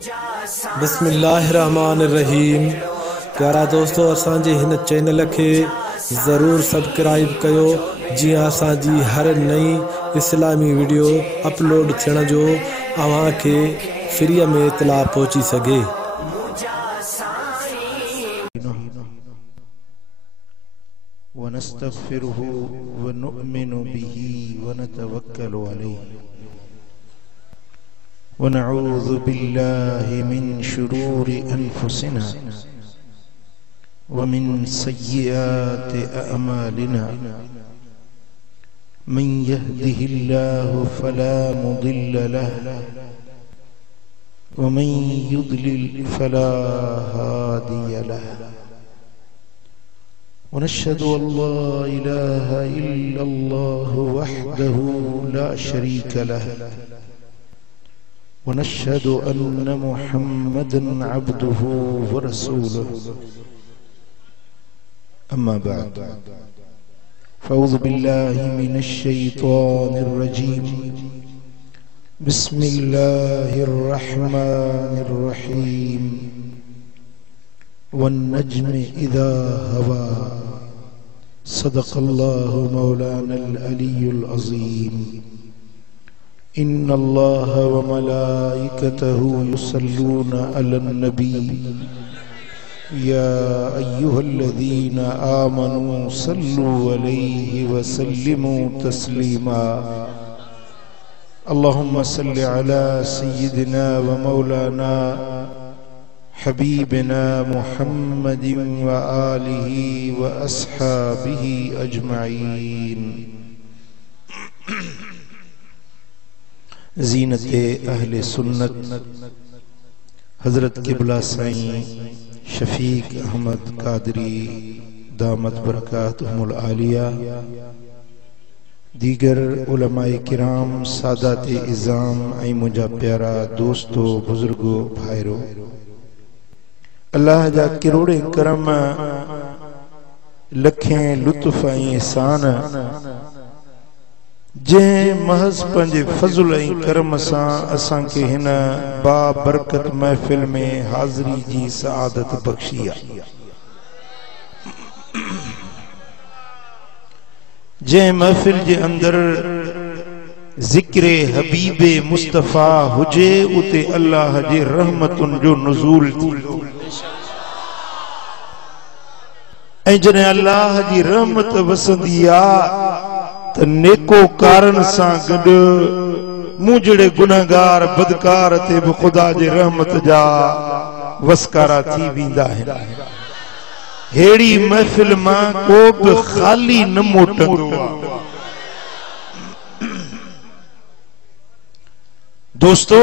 बिस्मिल्लाहिर्रहमानिर्रहीम। प्यारा दोस्तों, असांजे हिन चैनल के ज़रूर सब्सक्राइब कयो जी असांजी हर नई इस्लामी वीडियो अपलोड थियण जो अवां के फ्री में इतला पहुंची सके। वनस्तगफिरुहु वनुअमिनु बिही वनतवक्कलु अलैहि वनऊज़ु बिल्लाहि मिन शुरूरि अनफुसिना वमिन सय्यिआति अअमालिना मन यहदिहिल्लाहु फला मुदिल्ल लहु वमन युद्लिल फला हादिय लहु वनश्हदु अल्ला इलाहा इल्लल्लाहु वहदहु ला शरीका लहु वनश्हदु अन्न मुहम्मदन अब्दुहु व रसूलुहु अम्मा बाद फ़अऊज़ु बिल्लाहि मिनश शैतानिर रजीम बिस्मिल्लाहिर रहमानिर रहीम वन्नज्मि इज़ा हवा सदक़ल्लाहु मौलानल अलियुल अज़ीम। इन्नल्लाह व मलाइकतहु युसल्लूना अलन नबी या अय्युहल्लज़ीना आमनू सल्लु अलैहि व सल्लिमू तस्लीमा। अल्लाहुम्मा सल्लि अला सय्यिदिना व मौलाना हबीबिना मुहम्मदिन व आलिहि व अस्हाबिहि अजमाइन। ज़ीनते अहले सुन्नत हज़रत क़िबला साईं शफीक अहमद कादरी दामत बरकातुहुमुल आलिया, दीगर उलमाए किराम, सादाते इज़ाम ऐं मुंहिंजा प्यारा दोस्तो बुजुर्गो भाइरो, अल्लाह जा किरोड़े करम लखें लुत्फ़ ऐं एहसान जे महज पंहिंजे फज़ल ऐं करम सां असां खे हिन बाबरकत महफ़िल में हाज़िरी जी सआदत बख़्शी आहे। जे महफ़िल जे अंदर ज़िक्रे हबीबे मुस्तफ़ा हुजे उते अल्लाह जे रहमतुनि जो नुज़ूल थींदो। ऐं जॾहिं अल्लाह जी रहमत वसंदी आहे त नेको कारण सां गॾु मूं जहिड़े गुनहगार बदकार ते बि ख़ुदा जे रहमत जा वसकारा थी वेंदा आहिनि। हेड़ी महफ़िल मां को बि ख़ाली न मोटंदो आहे। दोस्तो,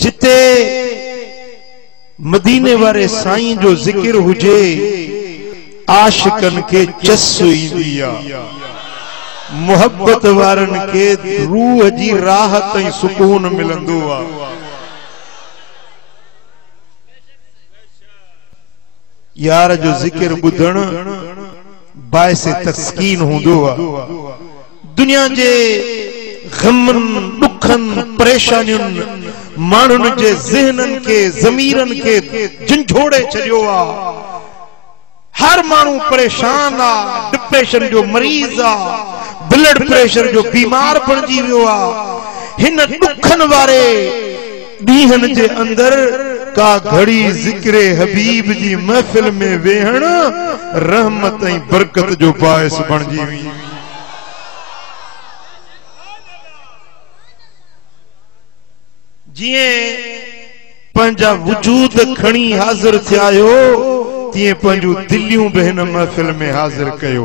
जिते मदीने वारे साईं जो ज़िक्र हुजे आशिकन के चस ईंदी आहे, मुहब्बत वारन के रूह जी राहत ऐं सुकून मिलंदो आहे। यार जो ज़िक्र ॿुधण बाइसे तस्कीन हूंदो आहे। दुनिया जे ग़मनि दुखनि परेशानियुनि माण्हुनि जे ज़हननि के ज़मीरनि के झंझोड़े छॾियो आहे। हर मानू परेशान आ, डिप्रेशन जो मरीज आ, ब्लड प्रेशर जो बीमार बणजी वियो आ। हिन दुखन वारे ॾींहनि जे अंदर का घड़ी ज़िक्रे हबीब जी महफ़िल में वेहण रहमत ऐं बरकत जो बाइस बणजी वई। जीअं पंहिंजा वजूद खणी हाज़िर थिया आहियो तीअं पंहिंजूं दिलियूं बि हिन महफ़िल में हाज़िर कयो।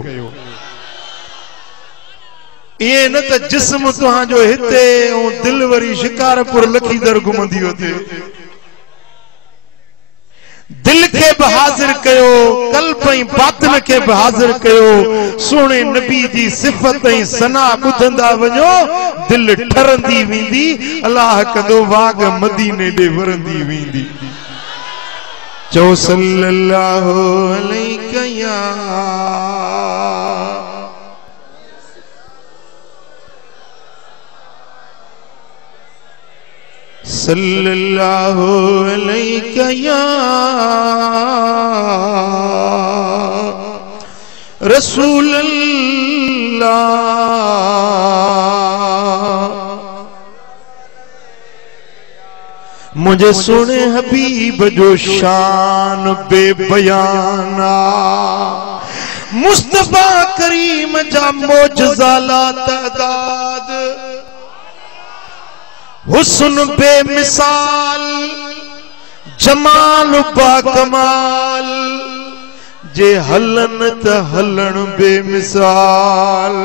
ईअं न त जिस्म तुंहिंजो हिते ऐं दिलि वरी शिकारपुर लखीदर घुमंदी हुते। दिल के भी हाज़िर कयो, कल्ब ऐं बातिन के भी हाज़िर कयो। सोने नबी जी सिफ़त ऐं सना ॿुधंदा वञो, दिल ठरंदी वेंदी, अल्लाह कंदो वाग मदीने ॾे वरंदी वेंदी। चो सल्लल्लाहु अलैहि या सल्लल्लाहु अलैहि या रसूल अल्लाह। मुझे सुने हबीब जो शान बेबयाना, मुस्तफा करीम जा मोजज़ा ला तादाद, हुस्न बेमिसाल, जमाल बाकमाल, जे हलन त हलन बेमिसाल,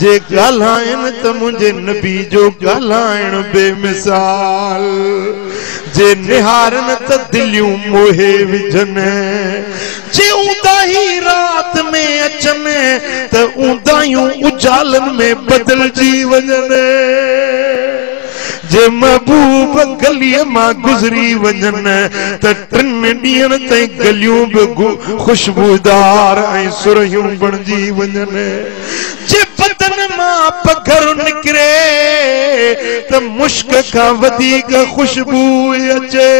जे गालायन त मुझे नबी जो गालायन बेमिसाल, जे निहारन त दिलियूं मोहे विझन, जे ऊंदाही रात में अचन त ऊंदायूं उजालन में बदलजी वञन, जे महबूब गलिय मां गुजरी वञन त टिन ॾींहंनि ताईं गलियूं बि खुशबूदार ऐं सुरहियूं बणजी वञन। जे बदन मां पघर निकिरे त मुश्क खां वधीक खुशबू अचे,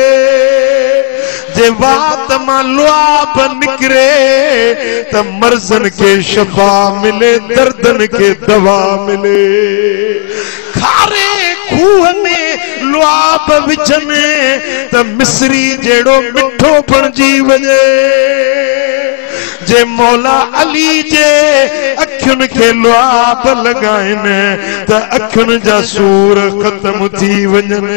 जे वात मां लुआब निकिरे त मर्ज़न के शफा मिले, दर्दन के दवा मिले। खारे खूह में लुआब विझने त मिस्री जेड़ो मिठो बणजी वञे, जे मौला अली जे अखियुनि खे लुआब लॻाइन त अखियुनि जा सूर ख़त्म थी वञन।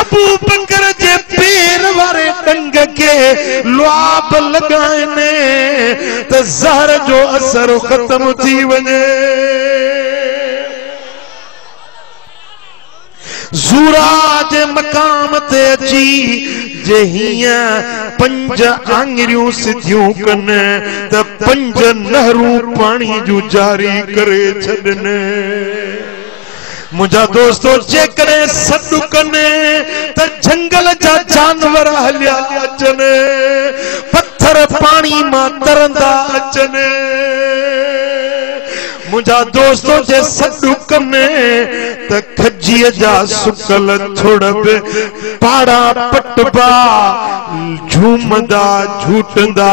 अबू बकर जे पेर वारे टंग के लुआब लॻाइन त ज़हर जो असर ख़त्म थी वञे। ज़ूरा जे मकाम ते अची जे हीअं पंज आङिरियूं सिधियूं कन त पंज नहरूं पाणी जूं जारी करे छॾन। मुंहिंजा दोस्तो जेकॾहिं सॾु कनि त जंगल जा जानवर हलिया अचनि, पत्थर पाणी मां तरंदा अचनि। मुंहिंजा दोस्तो जे सॾु कनि त खजीअ जा सुकल थोड़ बि पाड़ा पटबा, झूमंदा झूटंदा,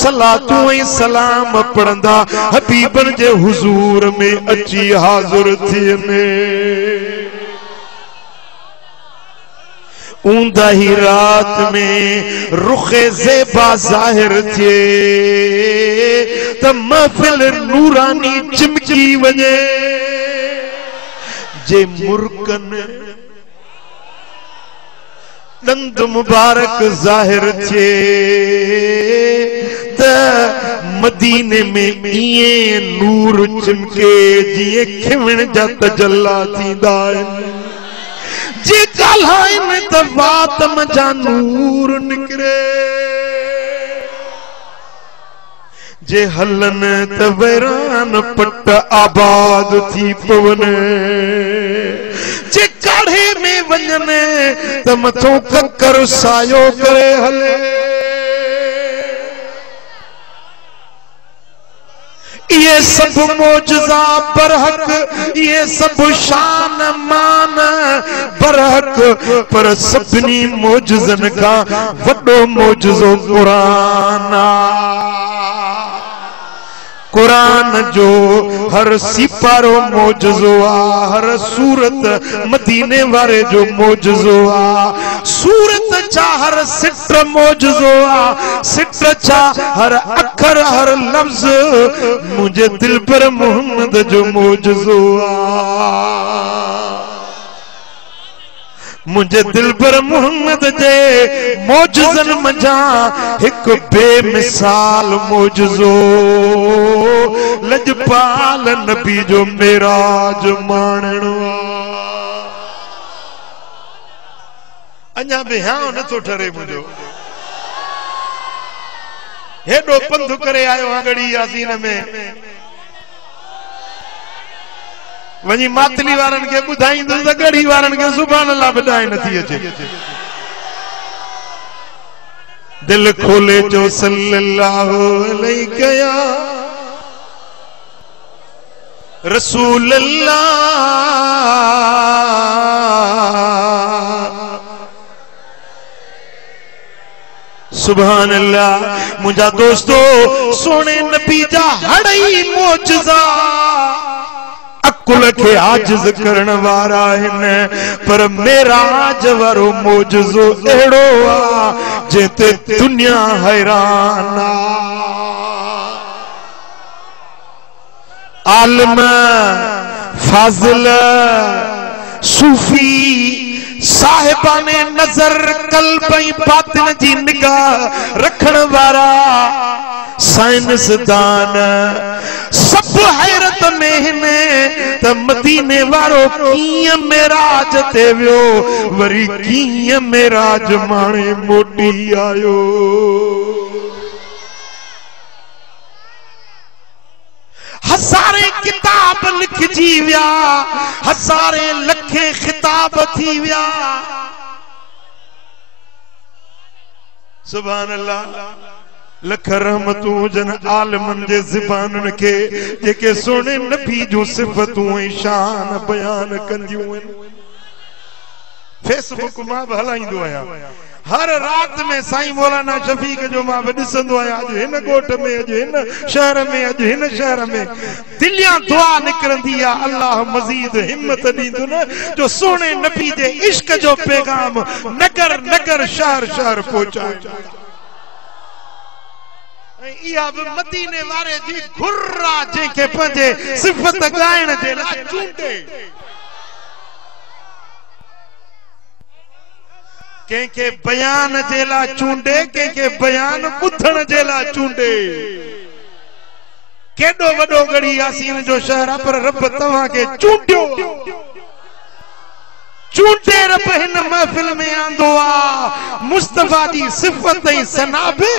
सलातूं ऐं सलाम पढ़ंदा, हबीबन जे हुज़ूर में अची हाज़ुर थियनि। ऊंदाही रात में रुखे ज़ेबा ज़ाहिर थिए त महफ़िल नूरानी चिमकी वञे। जे मुर्कन दंद मुबारक ज़ाहिर थिए त मदीने में ईअं नूर चिमके जीअं खिवण जा तजल्ला थींदा आहिनि। जे ॻाल्हाइनि त वातम जा नूर निकिरे, जे हलन त वैरान पट आबाद थी पवन, जे काढ़े में वञन त मथो ककर सायो करे हले। ये सब मोजज़ा बरहक, ये सब शान मान बरहक, पर सभिनी मोजज़न खां वॾो मोजज़ो क़ुरान। कुरान जो हर सिपारो मोजज़ो आ, हर सूरत मदीने वारे जो मोजज़ो आ। सूरत छा हर सिट मोजज़ो आ, सिट छा हर अखर हर लफ्ज़ मुझे दिल पर मोहम्मद जो मोजज़ो आ। मुझे दिल पर मोहम्मद जे मोजज़न मजा एक बेमिसाल मोजज़ो, लजपाल नबी जो मेराज माणणो। अञा बि हाँ नथो ठरे मुंहिंजो, हेॾो पंधु करे आयो आहियां गड़ी यासीन में, वही मातली वारन के बुधाईंदुसि त गढ़ी वारन के सुभान अल्लाह ॿुधाए नथी अचे। दिल खोले जो सल्लल्लाहु अलैहि या रसूल अल्लाह। सुभान अल्लाह। मुझा दोस्तों सोने नबी जा हड़ई मोजज़ा अकुल के आजिज़ करण वारा हिन, पर मेराज वारो मोजज़ो एड़ो आ जेते दुनिया हैरान आ। आलिम फाजिल सूफी साहिबाने नजर कल्ब बातिन जी निगाह रखण वारा साइंसदान सब हैरत में हिने त मदीने वारो कीअं मेराज ते वियो, वरी कीअं मेराज माणे मोटी आयो। हज़ारे किताब लिखजी विया, हज़ारे लखे खिताब थी विया। सुभान अल्लाह। लख रहमतूं जन आलमन जे ज़बानन के जेके सोने नबी जो सिफ़तूं ऐं शान बयान कंदियूं आहिनि। फेसबुक मां बि हलाईंदो आहियां, हर रात में साईं मौलाना शफीक जो मां ॾिसंदो आहियां, अॼु हिन ॻोठ में, अॼु हिन शहर में, अॼु हिन शहर में। दिलियां दुआ निकिरंदी आहे, अल्लाह मज़ीद हिम्मत ॾींदो न जो सोने नबी जे इश्क जो पैगाम नगर नगर शहर शहर पहुचाए। इहा बि मदीने वारे जी घुर्रा जंहिंखे पंहिंजे सिफ़त ॻाइण जे लाइ चूंडे। कंहिंखे बयान जे लाइ चूंडे, कंहिंखे बयान ॿुधण जे लाइ चूंडे। केॾो वॾो गढ़ी यासीन जो शहर आहे, पर रब तव्हांखे चूंडियो। चूंडे रब हिन महफ़िल में आंदो आ। मुस्तफा जी सिफ़त ऐं सना बि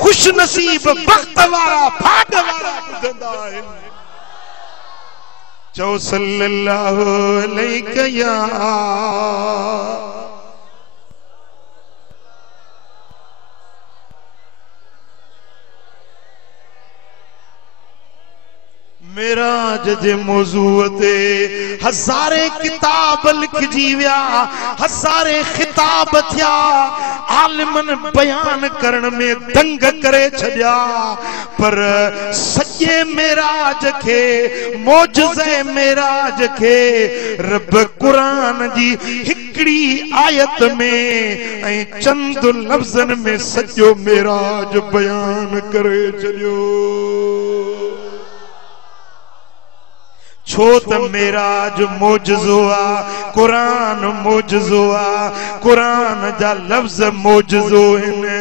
खुश नसीब बख़्त वारा भाग वारा ॿुधंदा आहिनि। चओ सल्लल्लाहु अलैहि या मेराज जे मौजूअ ते हज़ारे किताब लिखजी विया, हज़ारे खिताब थिया। आलिमन बयान करण में दंग करे छॾिया, पर सॼे मेराज खे, मौजज़े मेराज खे रब क़ुरान जी हिकिड़ी आयत में ऐं चंद लफ़्ज़न में सॼो मेराज बयान करे छॾियो। छो त मेराज मौजज़ो आ, कुरान मौजज़ो आ, कुरान जा लफ़्ज़ मौजज़ो आहिनि,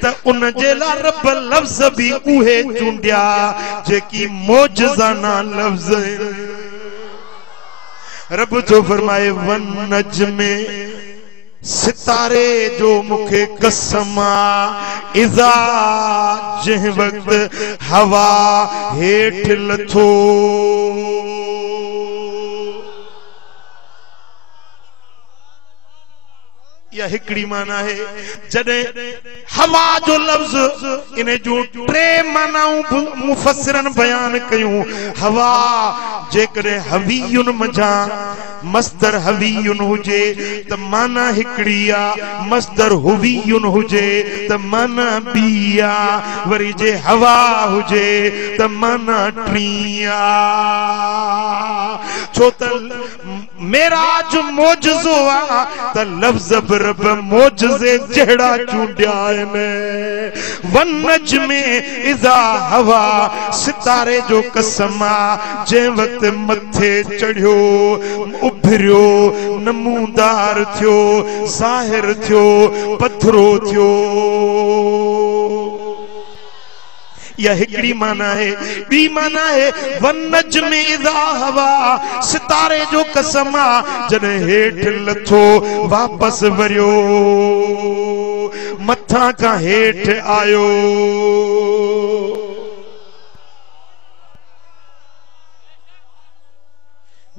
त उन जे लाइ रब लफ़्ज़ बि उहे चूंडिया जेकी मौजज़ाना लफ़्ज़ आहिनि। रब जो फरमाए वन नज्म सितारे जो मुखे कसम आ, इज़ा जंहिं वक़्त हवा हेठ लथो। या हिकड़ी माना है जॾहिं हवा जो लफ्ज़ इन जो टे मानाऊं मुफस्सिरन बयान कयूं। हवा जेकॾहिं हवीयुन मझां मस्दर हवीयुन हुजे त माना हिकड़ी आ, मस्दर हुवीयुन हुजे त माना ॿी आ, वरी जे हवा हुजे त माना टी आ। छो त मेराज मौजज़ो आ त लफ़्ज़ रब मौजज़े जहिड़ा चूंडिया आहिनि। वन नज्म इज़ा हवा सितारे जो कसम आ, जंहिं वक़्त मथे चढ़ियो, उभरियो, नमूदार थियो, ज़ाहिर थियो, पथरो थियो। यह हिकड़ी माना है। बी माना है वन नज्म इज़ा हवा सितारे जो कसम आ, जॾहिं हेठ लथो वापस वरियो, मथा खां हेठ आयो।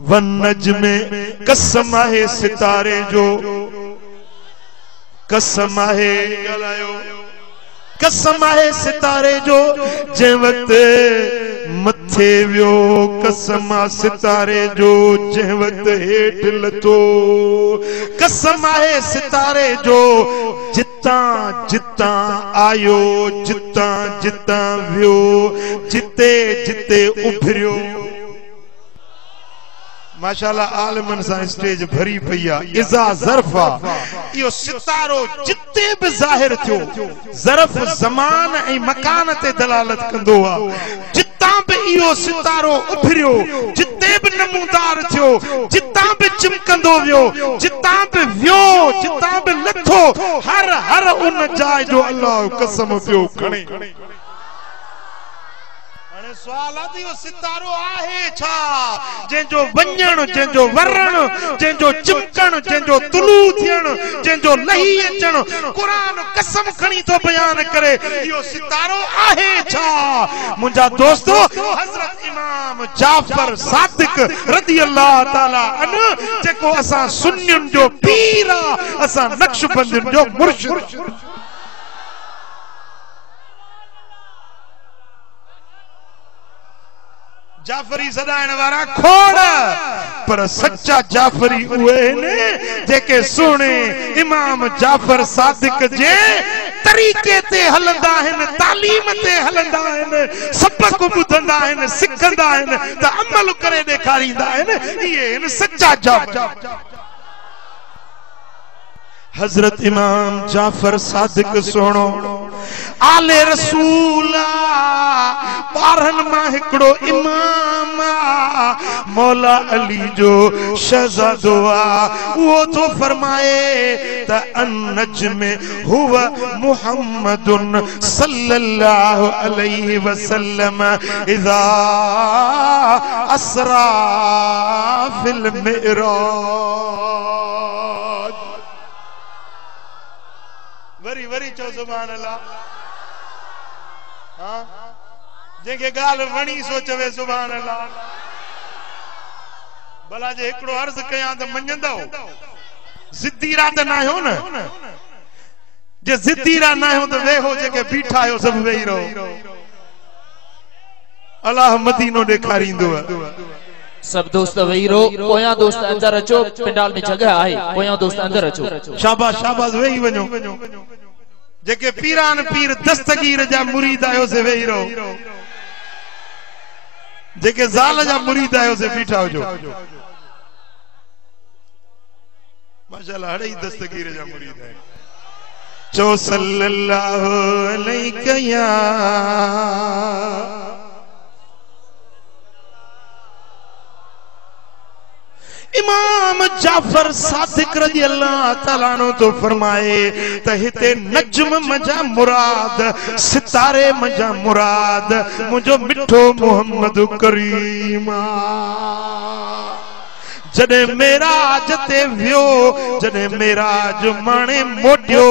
वन नज्म कसम आहे सितारे जो, कसम आहे ॻाल्हायो, कसम आहे सितारे जो, जंहिं वक़्त मथे वियो कसम सितारे जो जंहिं वक्त हेठ लथो कसम आहे सितारे जो जितां जितां आयो जितां जितां वियो जिते जिते उभरियो माशाल्लाह आलमन सा स्टेज भरी पई आहे इज़ा ज़रफ़ा इहो सितारो जिते भी ज़ाहिर थियो ज़रफ़ ज़मान ऐं मकान ते दलालत कंदो आहे जितां भी इहो सितारो उभरियो जिते भी नमूदार थियो जितां भी चिमकंदो वियो जितां भी वियो जितां भी लथो हर हर उन जाइ जो अल्लाह कसम पियो खणे सवाल आहे सितारो आहे छा जंहिंजो वञण जंहिंजो वरण जंहिंजो चिमकण जंहिंजो तुलू थियण जंहिंजो लही अचण क़ुरान कसम खणी थो बयान करे इहो सितारो आहे छा मुंहिंजा दोस्तो हज़रत इमाम जाफर सादिक रज़ी अल्लाह ताला अन्हु जेको असां सुन्नियुनि जो पीर आहे असां नक्शबंदियुनि जो मुर्शिद जाफरी सदाइण वारा खोड़ पर सच्चा जाफरी उहे ने जेके सुने इमाम जाफर सादिक जे तरीके ते हलंदा आहिनि तालीम ते हलंदा आहिनि सबक ॿुधंदा आहिनि सिखंदा आहिनि त अमल करे ॾेखारींदा आहिनि इहे आहिनि सच्चा जाफर हजरत इमाम जाफर सादिक सुनो आले रसूल बारहन मां हिकड़ो इमाम मौला अली जो शहजादो वो तो फरमाए त अन्नज्म हुवा मुहम्मदुन सल्लल्लाहु अलैहि वसल्लम इज़ा असरा फिल मिराज वरी वरी चो सुभान अल्लाह हां जेके गाल वणी सो चवे सुभान अल्लाह भला जे एकड़ो अर्ज कया त मञंदो जिद्दीरा त ना हो न जे जिद्दीरा ना हो तो वेहो जेके बीठा आयो सब वेही रहो अल्लाह मदीनो ॾेखारींदो सब दोस्त वेही रहो पोयां दोस्त अंदर अचो पंडाल में जगह आहे पोयां दोस्त अंदर अचो शाबाश शाबाश वेही वञो जेके पीरान पीर दस्तगीर जा मुरीद आयो से वेही रहो जेके ज़ाल जा मुरीद आयो से बीठा होजो माशाल्लाह हड़े ही दस्तगीर जा मुरीद है चो सल्लल्लाहु अलैहि या इमाम जाफर सादिक रज़ी अल्लाह ताला नो तो फरमाए तहिते नज्म मजा मुराद सितारे मजा मुराद मुझो मिठो मोहम्मद करीम जने मेराज ते वियो जने मेराज माने मोटियो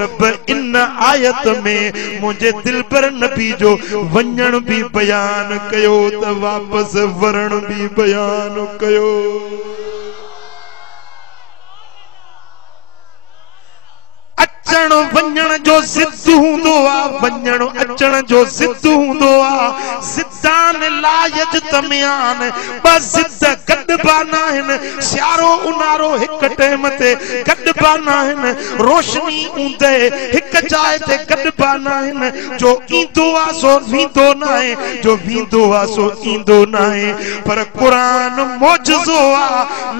रब इन आयत में मुझे दिल पर नबी जो वञण भी बयान कयो त वापस वरण भी बयान कयो अचण वञण जो सिद्ध हूंदो आ वञण अचण जो सिद्ध हूंदो आ सिद्धान लायज तमियान बस सिद्ध गॾबाना आहिनि सियारो उनारो हिक टाइम ते गॾबाना आहिनि रोशनी ऊंदे हिक जाइ ते गॾबाना आहिनि जो ईंदो आ सो वींदो न आहे जो वींदो आ सो ईंदो न आहे पर क़ुरान मौजज़ो आ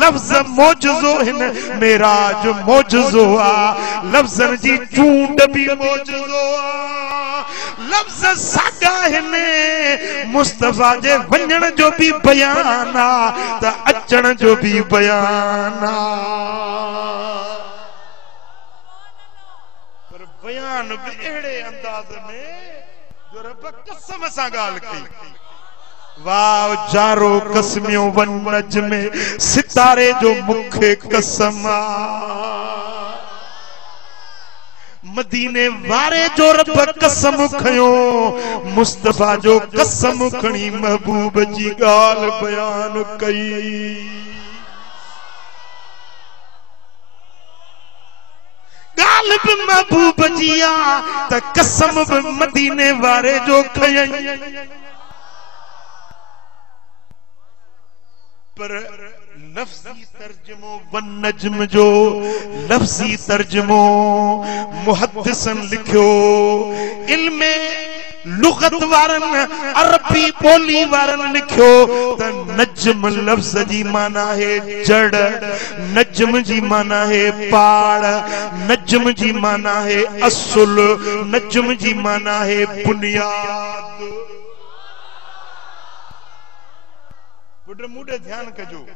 लफ़्ज़ मौजज़ो हिन मेराज मौजज़ो आ लफ़्ज़न जी चूंड भी मौजूदो लफ्ज़ सागा हिने मुस्तफा जे वञण जो भी बयान आ त अचण जो भी बयान आ पर बयान भी एड़े अंदाज में जो रब कसम सां गाल कई वाह जारो कसमियों वन नज्म सितारे जो मुखे कसम मदीने वारे जो रब कसम खयो मुस्तफा जो कसम खणी महबूब जी गाल बयान कई गाल भी महबूब जी आ त कसम भी मदीने वारे जो खयई पर लफ्जी तर्जुमो वन नज्म जो लफ्जी तर्जुमो मुहद्दिसन लिखियो इल्मे लुगत वारन अरबी बोली वारन लिखियो त नज्म लफ्ज जी माना है जड़, नज्म जी माना है पाड़, नज्म जी माना है असुल, नज्म जी माना है बुनियाद। बुढ़ मुडे ध्यान कजो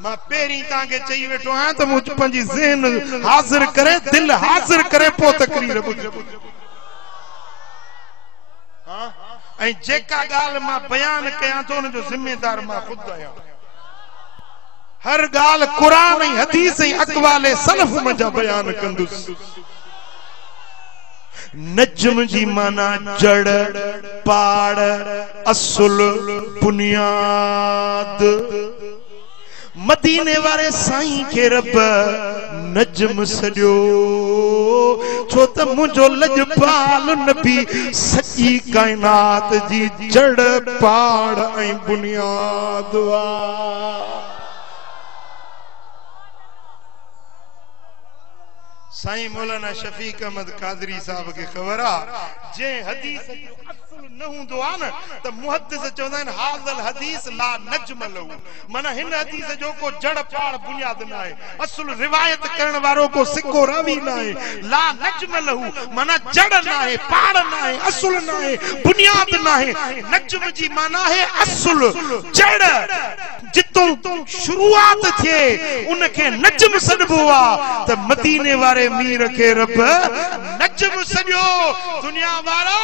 मां पेरी ताके चई वेठो हां त मुझ पंजी ज़हन हाजिर करे, दिल हाजिर करे पो तकरीर बुझ। हां ऐं जेका गाल मां बयान कयां तो उन जो जिम्मेदार मां खुद आहियां। हर गाल कुरान ऐं हदीस ऐं अक़वाले सलफ मजा बयान कंदुस। नज्म जी माना जड़, पाड़, असुल, बुनियाद। मदीने वारे साईं के रब नज्म सॼो छो त मुंहिंजो लजपाल नबी सॼी काइनात जी जड़, पाड़ ऐं बुनियाद वा। साईं मौलाना शफीक अहमद कादरी साहब के खबर आ जे हदीस जो असुल न हुंदो आ न त मुहद्दिस चवंदा आहिनि हाज़ल हदीस ला नज्म लहू, माना हिन हदीस जो को जड़ पाड़ बुनियाद न आहे, असुल रिवायत करण वारो को सिक्को रावी न आहे। ला नज्म लहू माना जड़ न आहे, पाड़ न आहे, असुल न आहे, बुनियाद न आहे। नज्म जी माना है असुल, जड़, जितों शुरुआत थिए उनखे नज्म सॾबो आ। त मदीने वारे मीर के रब नज्म सॼो दुनिया वारो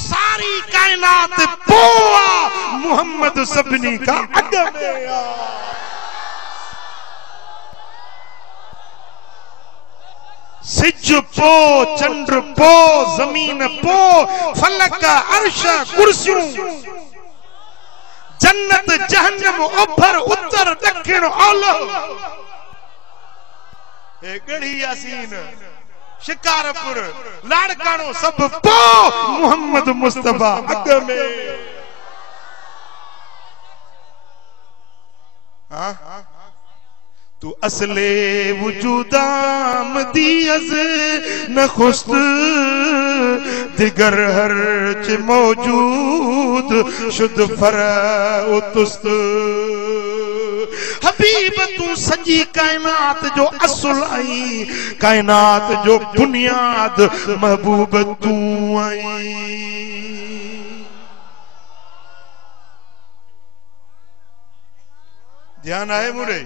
सारी कायनात पोआ मोहम्मद सभिनी का अॻ में आ। सिज पो, चंद्र पो, जमीन पो, फलक, अर्श, कुर्सियूं, जन्नत, जहन्नम, ओभर, उत्तर, दक्षिण, ओलह, गढ़ी यासीन, शिकारपुर, लाड़कानो सब पो मोहम्मद मुस्तफा अग में। तू असले वजूदाम दियज नखुस्त दिगर हर च मौजूद शुद्ध फर उतुस्त। हबीब तू सजी कायनात जो असुल आई, कायनात जो बुनियाद महबूब तू आई। ध्यान आए मुरे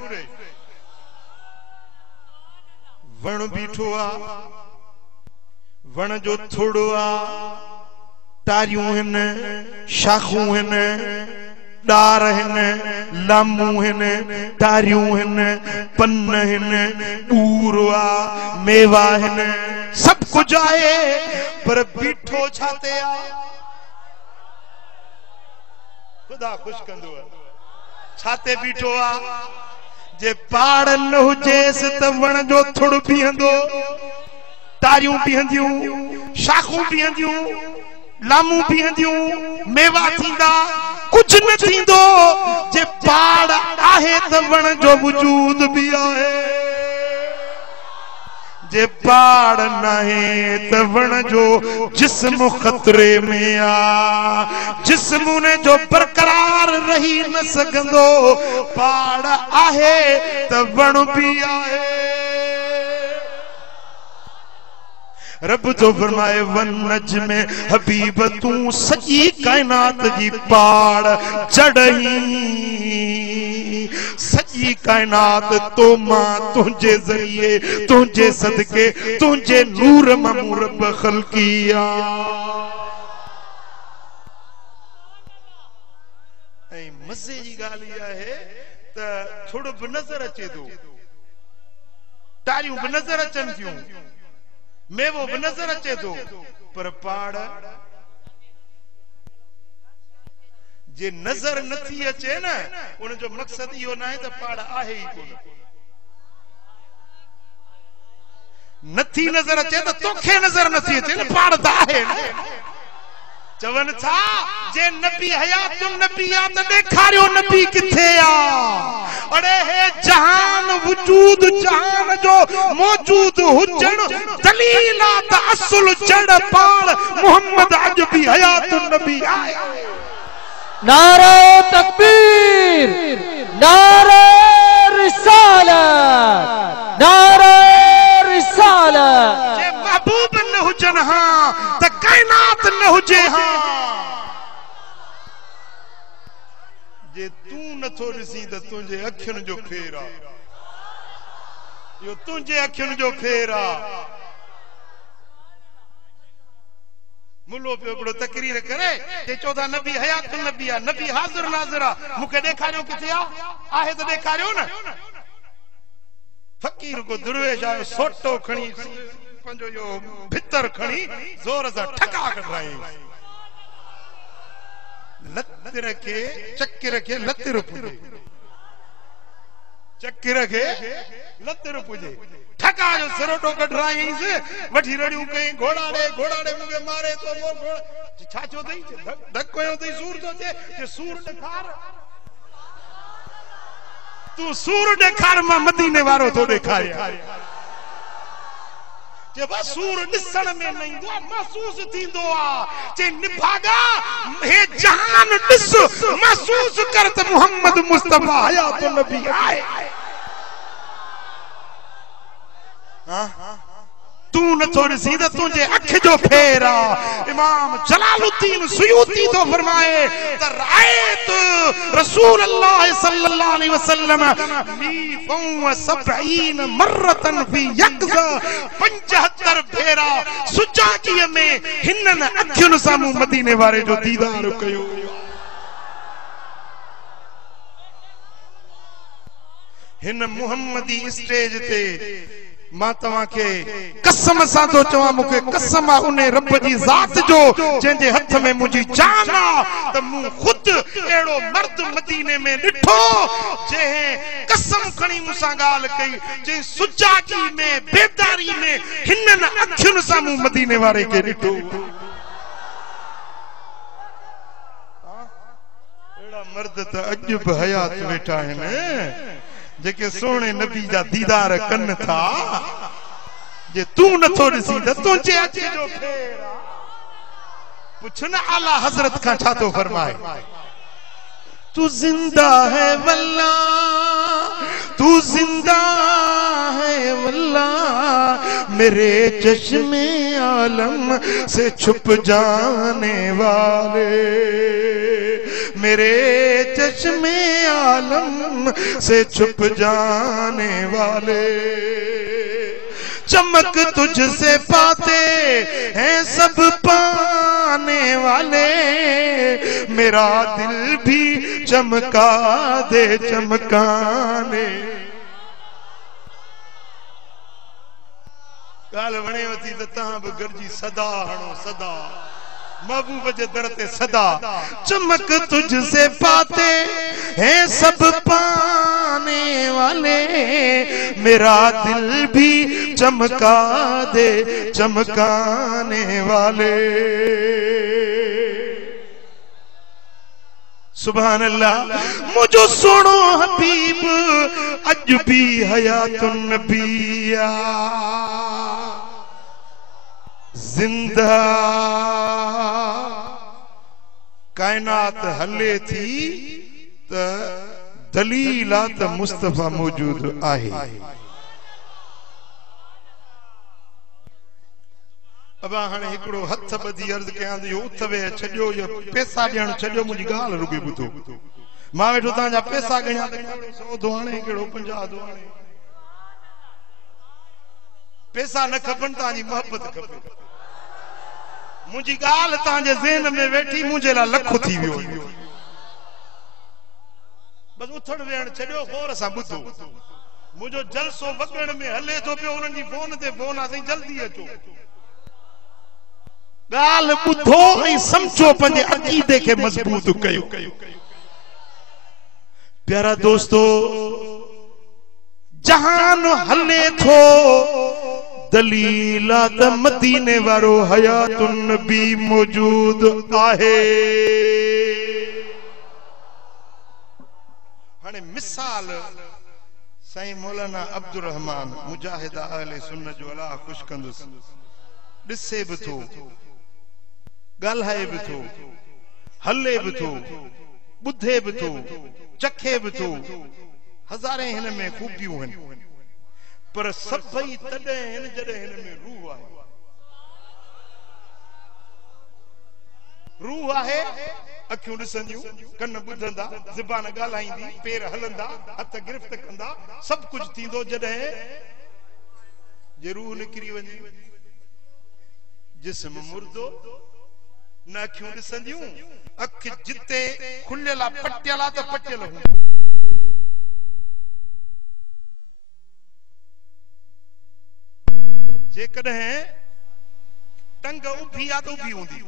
वण बीठो आ, वण जो थोड़ो आ, टारियूं हिन, शाखूं हिन, डार हिन, लामू हिन, टारियूं हिन, पन हिन, ऊर आ, मेवा हिन, सब कुछ आहे पर बीठो छाते आ? खुदा खुश कंदो छाते बीठो आ? जे पाड़ न हुजेस त वण जो थोड़ बीहंदो, टारियूं बीहंदियूं, शाखूं बीहंदियूं, लामू बीहंदियूं, मेवा थींदा, कुछ न थींदो। जे पाड़ आहे त वण जो वजूद भी आहे, जे पाड़ नाहे त वण जो जिस्म खतरे में आ। जिस्म ने जो बरकरार रही न सघंदो, पाड़ आहे त वण भी आहे। रब तो फरमाए वन नज्म हबीब तू सॼी कायनात जी पाड़ चढ़ई, सॼी कायनात तो मां तुझे जरिए, तुझे सदके, तुझे नूर मां रब खल्किया। ऐं मज़े जी ॻाल्हि इहा आहे त थोड़ो बि नज़र अचे थो, टारियूं बि नज़र अचनि थियूं, मेवो भी नजर अचे तो, पर पाड़ जे नजर नथी अचे न उन जो मकसद इहो न आहे त पाड़ आहे ही कोन। नथी नजर अचे त तोखे नजर नथी अचे न, पाड़ त आहे न। चवन था जे नबी हयातुन नबी आ त देखारियो नबी किथे आ। अरे हे जहान वजूद जहान जो मौजूद हुजण दलील आ त असुल जड़ पाल मोहम्मद अज भी हयातुन नबी आया। नारे तकबीर, नारे रिसालत, नारे रिसालत। जे महबूब न हुजन हां त कायनात न हुजे हां। जे तू नथो ॾिसी त तुंहिंजे अखियुनि जो फेर आ, यो तुंहिंजे अखियुनि जो फेर आ। मुल्लो पे बड़ो तकरीर करे जे चौधा नबी हयातुन नबी आ, नबी हाज़िर नाज़िर आ, मूंखे ॾेखारियो किथे आ, आहे त ॾेखारियो न। फकीर को दुर्वेश आयो सोटो खणी पंजो यो भितर खणी जोर सां ठका कढाई। लतिर के चक्कर के लतिर पुजे, चक्कर के लतिर पुजे। ठका जो सरोटो कढाई से वठी रड़ियूं कई घोड़ाड़े मुके मारे तो मोर घोड़ा छाचो दई धक कोयो दई सूर तो जे सूर ॾेखार तू सूर ॾेखार मां मदीने वारो तो ॾेखारिया। जे बस सूर ॾिसण में न ईंदो आहे महसूस थींदो आहे। जे निभागा हे जहान ॾिस महसूस कर त मोहम्मद मुस्तफा हयातुन नबी आहे। तू नथो ॾिसी त तुंहिंजे अख जो फेर आ। इमाम जलालुद्दीन सुयूती तो फरमाए त रायत रसूल अल्लाह सल्लल्लाहु अलैहि वसल्लम मीफुन व 70 मरतन फी यक़ज़ा 75 भेरा सुजागीअ में हिननि अखियुनि सां मूं मदीने वारे जो दीदार कयो। हिन मुहम्मदी स्टेज ते मां तव्हां के कसम सां तो चवां, मूंखे कसम आहे उन रब जी ज़ात जो जंहिंजे हथ में मुंहिंजी जान आहे त मूं ख़ुद अहिड़ो मर्द मदीने में ॾिठो जंहिं कसम खणी मूंसां ॻाल्हि कई, जंहिं सुजागी में बेदारी में हिननि अखियुनि सां मूं मदीने वारे खे ॾिठो। अहिड़ा मर्द त अॼु बि हयात वेठा आहिनि जेके सोने नबी जा दीदार कन था। जे तू नथो ॾिसी त तुंहिंजे अख जो फेर आ। पुछ न आला हज़रत खां छा थो फरमाए। तू जिंदा है वल्ला, तू जिंदा है वल्ला, मेरे चश्मे आलम से छुप जाने वाले, मेरे चश्मे आलम से छुप जाने वाले। चमक तुझसे पाते हैं सब पाने वाले, मेरा दिल भी चमका दे चमकाने। गाल वणे वती त तहां बि गरजी सदा हणो सदा महबूब जे दर ते सदा। चमक तुझसे पाते हैं सब पाने वाले, मेरा दिल भी चमका दे चमकाने वाले। सुभान अल्लाह। मुझो सोनो हबीब अज भी हयातुन नबिया जिंदा। कायनात हले थी त दलील आ त मुस्तफा मौजूद आहे। अब हाणे हिकिड़ो हथ ॿधी अर्ज़ कयां त उथ वे छॾियो या पैसा ॾियण छॾियो, मुंहिंजी ॻाल्हि रुॻे ॿुधो। मां वेठो तव्हांजा पैसा ॻणिया त 100 दुआणे कहिड़ो 50 दुआणे। पैसा न खपनि, तव्हांजी मोहबत खपे। मुंहिंजी ॻाल्हि तव्हांजे ज़हन में वेठी मुंहिंजे लाइ लखो थी वियो। बस उथण वेहण छॾियो, गौर सां ॿुधो। मुंहिंजो जलसो वॻण में हले थो पियो, उन्हनि जी फोन ते फोन आहे, साईं जल्दी अचो। ॻाल्हि ॿुधो ऐं सम्झो, पंहिंजे अक़ीदे खे मज़बूत कयो। प्यारा दोस्तो, जहान हले थो दलील त मदीने वारो हयातुन नबी मौजूद आहे। हाणे मिसाल साईं मौलाना अब्दुल रहमान मुजाहिद अहले सुन्नत जो अलाह खुश कंदुसि, ॾिसे बि थो, ॻाल्हाए बि थो, हले बि थो, ॿुधे बि थो, चखे बि थो, हज़ारे हिन में खूबियूं आहिनि, पर सभई तॾहिं हिन जॾहिं हिन में रूह आहे। रूह आहे, अखियूं ॾिसंदियूं, कन ॿुधंदा, ज़बान ॻाल्हाईंदी, पेर हलंदा, हथ गिरफ़्त कंदा, सभु कुझु थींदो। जॾहिं जे रूह निकिरी वञे, जिस्म मुर्दो, न अखियूं ॾिसंदियूं, अखि जिते खुलियल आहे पटियल आहे त पटियल हूंदी। जेकॾहिं टंग उभी आहे त उभी हूंदी,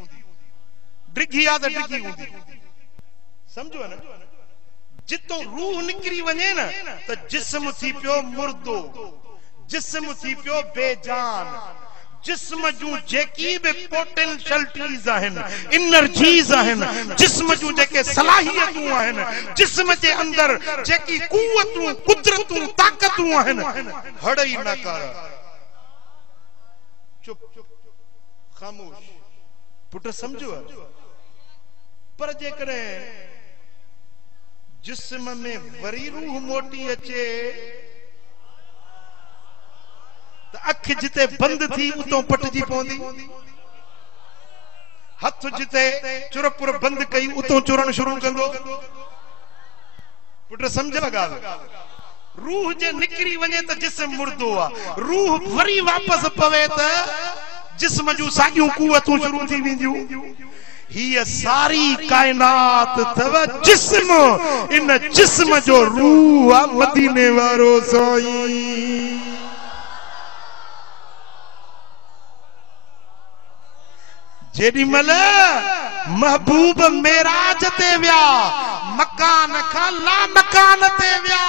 डिघी आहे त डिघी हूंदी। समझो न, जितो रूह निकिरी वञे न त जिस्म थी पियो मुर्दो, जिस्म थी पियो बेजान। जिस्म जूं जेकी बि पोटेंशियलिटीज़ आहिनि, एनर्जीज़ आहिनि, जिस्म जूं जेके सलाहियतूं आहिनि, जिस्म जे अंदर जेकी कुवतूं, कुदरतूं, ताक़तूं आहिनि, हड़ई न कर, चुप खामोश, पुट समझो। पर जेकॾहिं जिस्म में वरी रूह मोटी अचे त अखि जिते बंदि थी उतो पटिजी पवंदी, हथ जिते चुरपुर बंदि कई उतो चुरण शुरू कंदो। पुट समझ ॻाल्हि, रूह जे निकिरी वञे त जिस्म मुर्दो आहे, रूह वरी वापसि पवे त जिस्म जूं साॻियूं कुवतूं शुरू थी वेंदियूं। हीअ सारी काइनात अथव जिस्म, इन जिस्म जो रूह आहे मदीने वारो साईं। जेॾी महिल महबूब मेराज ते विया, मकान खां ला मकान ते विया,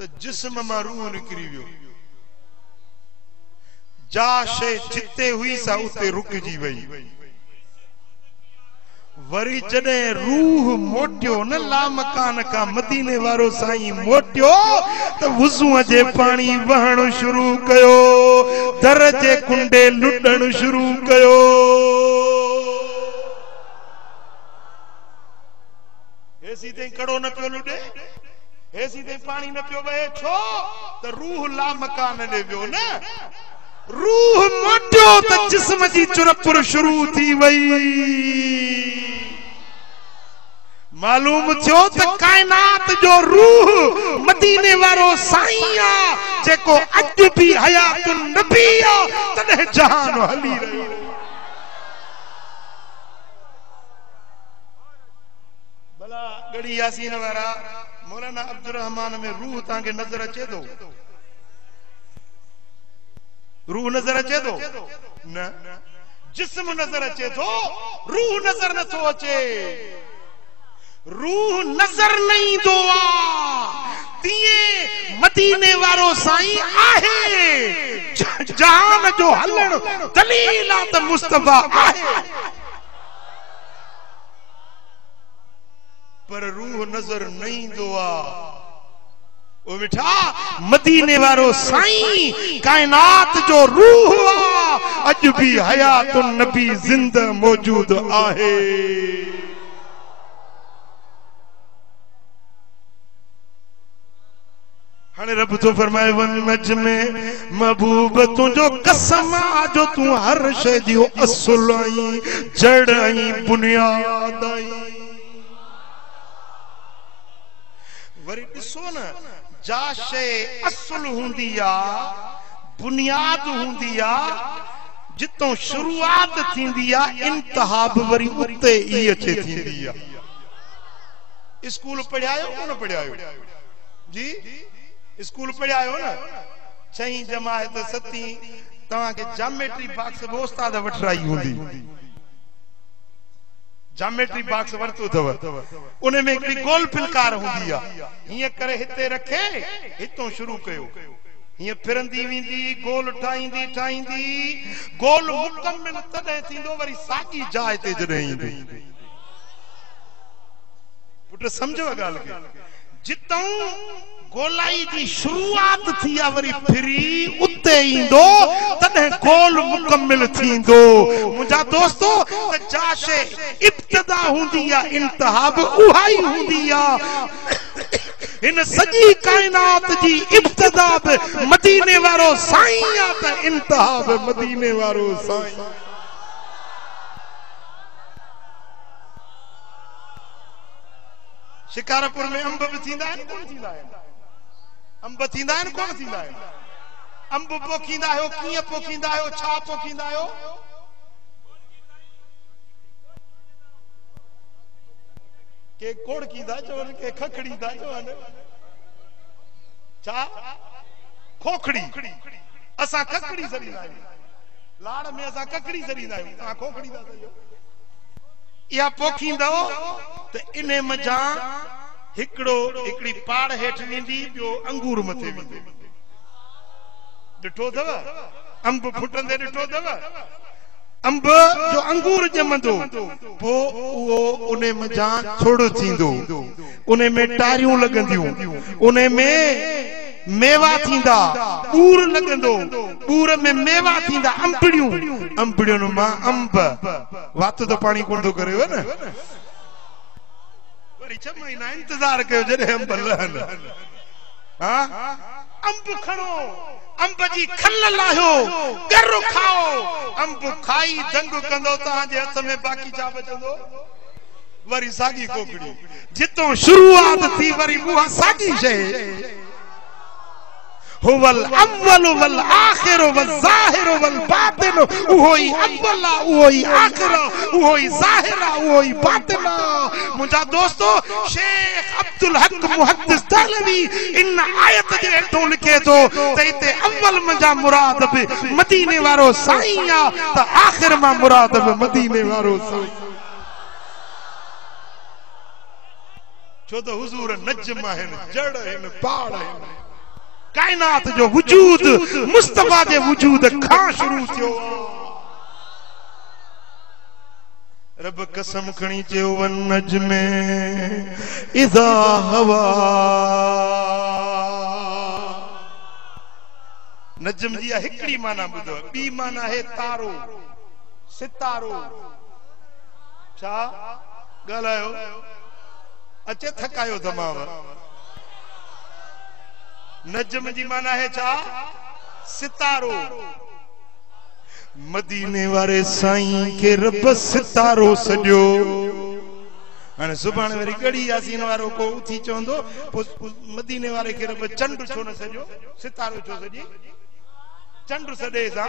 त जिस्म मां रूह निकिरी वियो। जा शइ जिते हुई सा उते रुकिजी वई। वरी जॾहिं रूह मोटियो न ला मकान खां मदीने वारो साईं मोटियो त वुज़ूअ जे पाणी वहण शुरू कयो, दर जे कुंडे लुटण शुरू कयो। हेसी ताईं कड़ो न पियो लुटे, हेसी ताईं पाणी न पियो वहे, छो त रूह ला मकान ॾे वियो न। रूह मोटियो त जिस्म जी चुरपुर शुरू थी वई। मालूम थियो त कायनात जो रूह मदीने वारो साईं आ, जेको अॼु बि हयातुन नबी आ, तॾहिं जहान हली रहियो। भला गड़ी यासीन वारा मौलाना अब्दुल रहमान में रूह तव्हांखे नज़र अचे थो? रूह नजर अचे थो न, जिस्म नजर अचे थो, रूह नजर नथो अचे। रूह नजर न ईंदो आहे, तीअं मदीने वारो साईं आहे। जहान जो हलण दलील आहे त मुस्तफा आहे, पर रूह नजर न ईंदो आहे। ओ मिठा मदीने वारो साईं कायनात जो रूह आ, अज भी हयातुन नबी जिंदा मौजूद आहे। हाणे रब तो फरमाए वन नजमे महबूब तुझो कसम आ, जो तू हर शय जी असुल आई, जड़ आई, बुनियाद आई। वरी ॾिसो न, जा शय असुल हुंदी आ, बुनियाद हुंदी आ, जितो शुरुआत थींदी आ, इंतहा भी वरी उते ई अचे थींदी आ। स्कूल पढ़ायो कोन पढ़ायो जी? स्कूल पढ़ायो न, 6वीं जमात 7वीं, तव्हां के ज्योमेट्री बॉक्स बि उस्ताद वठराई हुंदी। ज्योमेट्री बॉक्स वरतो थव, उन में हिकड़ी गोल फिलकार हुंदी आ, हिय करे हिते रखे, हितो शुरू कयो, ये फिरंदी वेंदी गोल ठाहींदी ठाहींदी गोल मुकम्मल तॾहिं थींदो वरी साॻी जाइ ते जॾहिं ईंदी पुट सम्झो ॻाल्हि खे जितां गोलाई जी शुरुआत थी आहे वरी फिरी उते ईंदो तॾहिं गोल मुकम्मल थींदो मुंहिंजा दोस्तो त जाशे इब्तिदा हूंदी आहे इंतहा बि उहा ई हूंदी आहे इन सॼी काइनात जी इब्तिदा बि मदीने वारो साईं आहे त इंतहा बि मदीने वारो साईं शिकारपुर में अंब भी थींदा आहिनि कोन थींदा आहिनि अंब थींदा आहिनि कोन थींदा आहिनि अंब पोखींदा आहियो कीअं पोखींदा आहियो छा पोखींदा आहियो के कोड़ कींदा चवनि के खखड़ी दा चवनि छा खोखड़ी असां खखड़ी सरींदा आहियूं लाड़ में असां ककड़ी सरींदा आहियूं तव्हां खोखड़ी दा सरियो या पोखींदो त इने मजा हिकड़ी पाड़ हेठ वेंदी ॿियो अंगूर मथे वेंदो ॾिठो अथव अंब फुटंदे ॾिठो अथव अंब जो अंगूर ॼमंदो पोइ उहो उन मजा थोड़ो थींदो उन में टारियूं लॻंदियूं उन में मेवा थींदा ॿूर लॻंदो ॿूर में मेवा थींदा अंबड़ियुनि मां अंब वात त पाणी कोन थो करे न वरी 6 महीना इंतजार कयो जॾहिं अंब लहनि हा अंब खणो अंब जी खल लाहियो गर खाओ अंब खाई दंग कंदो तव्हांजे हथ में बाक़ी छा बचंदो वरी साॻी कोकड़ी जितों शुरुआत थी वरी उहा साॻी शइ हुवल अव्वल वल आखिर वल ज़ाहिर वल बातिन उहोई अव्वल उहोई आखिर उहोई ज़ाहिर उहोई बातिन मुंहिंजा दोस्तो शेख अब्दुल हक मुहद्दिस दहलवी इन आयत जे हेठों लिखे थो त हिते अव्वल मुंहिंजा मुराद बि मदीने वारो साईं आहे त आखिर मां मुराद बि मदीने वारो साईं छो त हुज़ूर नजम आहिनि जड़ आहिनि पाड़ आहिनि कायनात जो वजूद मुस्तफा जे वजूद खां शुरू थियो रब कसम खणी चयो वन नजमे इज़ा हवा नजम जी हिकड़ी माना ॿुधो ॿी माना है तारो सितारो छा ॻाल्हायो अचे थकायो तमाम नजम जी माना है छा सितारो मदीने वारे साईं के रब सितारो सॼो हाणे सुभाणे वरी गड़ी यासीन वारो को उथी चवंदो मदीने वारे के रब चंड छो न सॼो सितारो छो सॼी चंड सॾे सां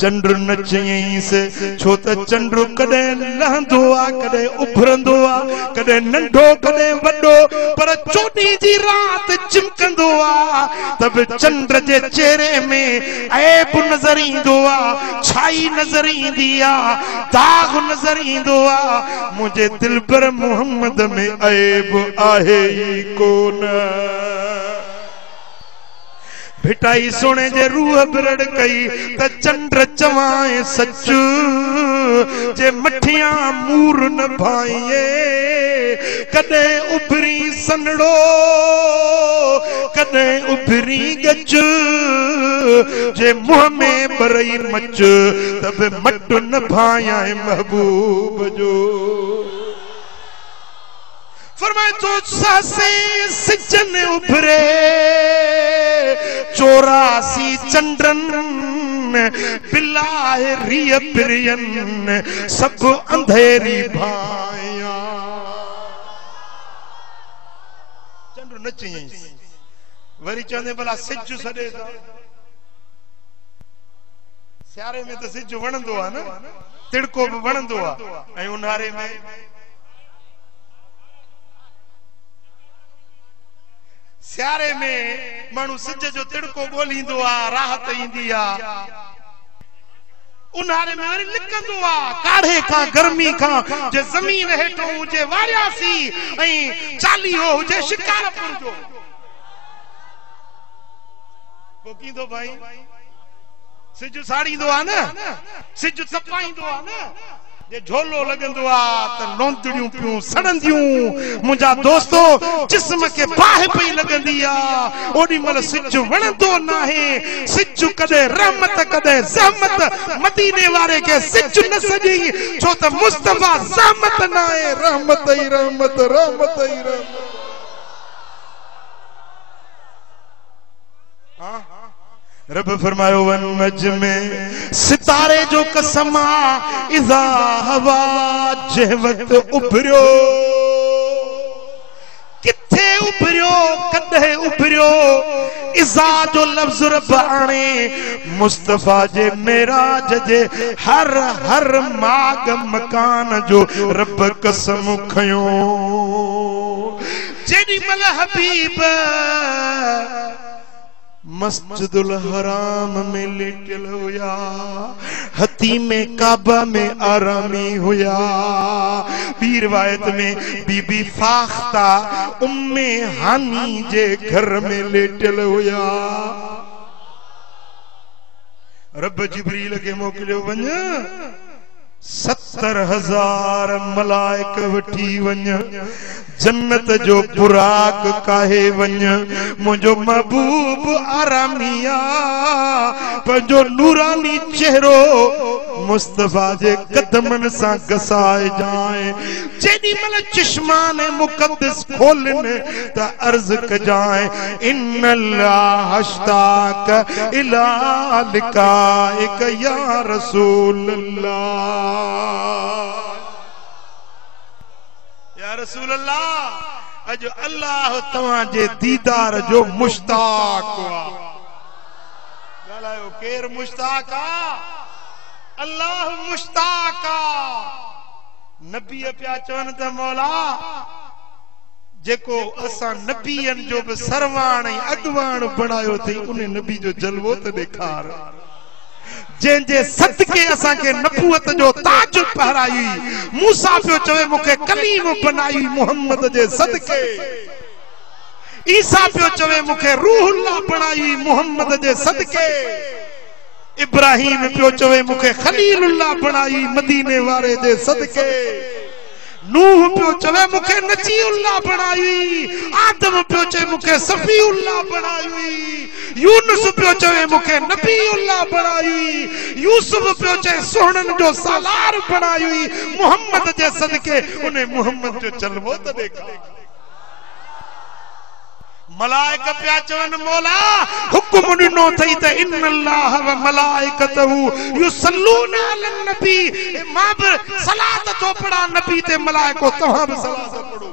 चंड न चयईंसि छो त चंड कॾहिं लहंदो आहे कॾहिं उभरंदो आहे कॾहिं नंढो कॾहिं वॾो पर चोॾहीं जी राति चिमकंदो आहे त बि चंड जे चेहरे में ऐब नज़र ईंदो आहे छाई नज़र ईंदी आहे दाग़ नज़र ईंदो आहे मुंहिंजे दिलबर मोहम्मद में ऐब आहे ई कोन भिटाई सोने जे रूह बिरड़ कई त चंद्र चवाए सच जे मठियां मूर न भाईए कॾहिं उभरी सनड़ो कॾहिं उभरी गज जे मुंह में बरई मच त बि मट न भाया महबूब जो फरमाए तो सासे सिजन उभरे 84 चंद्रन बिलाए रिय प्रियन सब अंधेरी भाया चंद्र न चई वरी चंदे भला सिज सॾे सियारे में त सिज वणंदो आहे न तिड़को बि वणंदो आहे ऐं उन्हारे में सियारे में मानू सिज जो तिड़को ॻोल्हींदो आहे राहत ईंदी आहे उन्हारे में वरी लिकंदो आहे काढ़े खां गर्मी खां जे ज़मीन हेठों हुजे वारियासी ऐं चालीहो हुजे शिकारपुर जो पोकींदो भाई सिज साड़ींदो आ न सिज तपाईंदो आ न जे झोलो लगंदो आ त लोंतड़ियूं पियूं सड़ंदियूं मुंहिंजा दोस्तो जिस्म के बाहि पई लगंदी आ ओडी मल सिज वणंदो नाहे सिज कदे रहमत कदे ज़हमत मदीने वारे के सिज न सजी छो त मुस्तफा ज़हमत नाहे रहमत ही रहमत रहमत ही रहमत रब फरमायो वन नज्म सितारे जो कसमा इज़ा हवा जे वक्त उभरियो किथे उभरियो कदे उभरियो इज़ा जो लफ्ज़ रब आणे मुस्तफा जे मेराज जे हर हर माग मकान जो रब कसम खयो जेडी मल हबीब मस्जिदुल हराम में लेटल हुया हतीम काबा में आरामी हुया बी रिवायत में बीबी फाख्ता उम्मे हानी जे घर में लेटल हुया रब जिब्रील के मोकलियो वञ 70,000 मलाइक वठी वञ जन्नत जो बुराक काहे वञ मुंहिंजो महबूब आरामिया पंहिंजो नूरानी चेहरो मुस्तफा जे कदमन सां घसाए जाए जेडी मल चश्मान मुक़द्दस खोलन त अर्ज कजाए इन्नल्लाह हश्ताक इला लिकाइक या रसूल अल्लाह या रसूल अल्लाह अज अल्लाह तवां जे दीदार जो मुश्ताक हुआ गालायो केर मुश्ताक आ अल्लाह मुश्ताक आ नबी पिया चवन त मौला जेको असां नबीयन जो भी सरवाण अगवाण बनायो थई उन नबी जो जलवो त ॾेखार जेंजे सदके असां के नबूवत जो ताज पहराई मूसा पियो चवे मुखे कलीम बनाई मोहम्मद जे सदके ईसा पियो चवे मुखे रूहुल्लाह बनाई मोहम्मद जे सदके इब्राहिम पियो चवे मुखे खलीलुल्लाह बनाई मदीने वारे जे सदके नूह पियो चवे मुखे नजीउल्लाह बनाई आदम पियो चवे मुखे सफीउल्लाह बनाई यूनुस पियो चवे मुखे नबीउल्लाह बनाई यूसुफ पियो चवे सोहणन जो सालार बनाई मोहम्मद जे सदके उन्हें मोहम्मद जो जलवो त देखा मलाइक पिया चवन मौला हुक्म ॾिनो थई त इन्नल्लाह व मलाइकतहू युसल्लूना अलन नबी मां भी सलात तो पढ़ा नबी ते मलाइको तव्हां भी सलात पढ़ो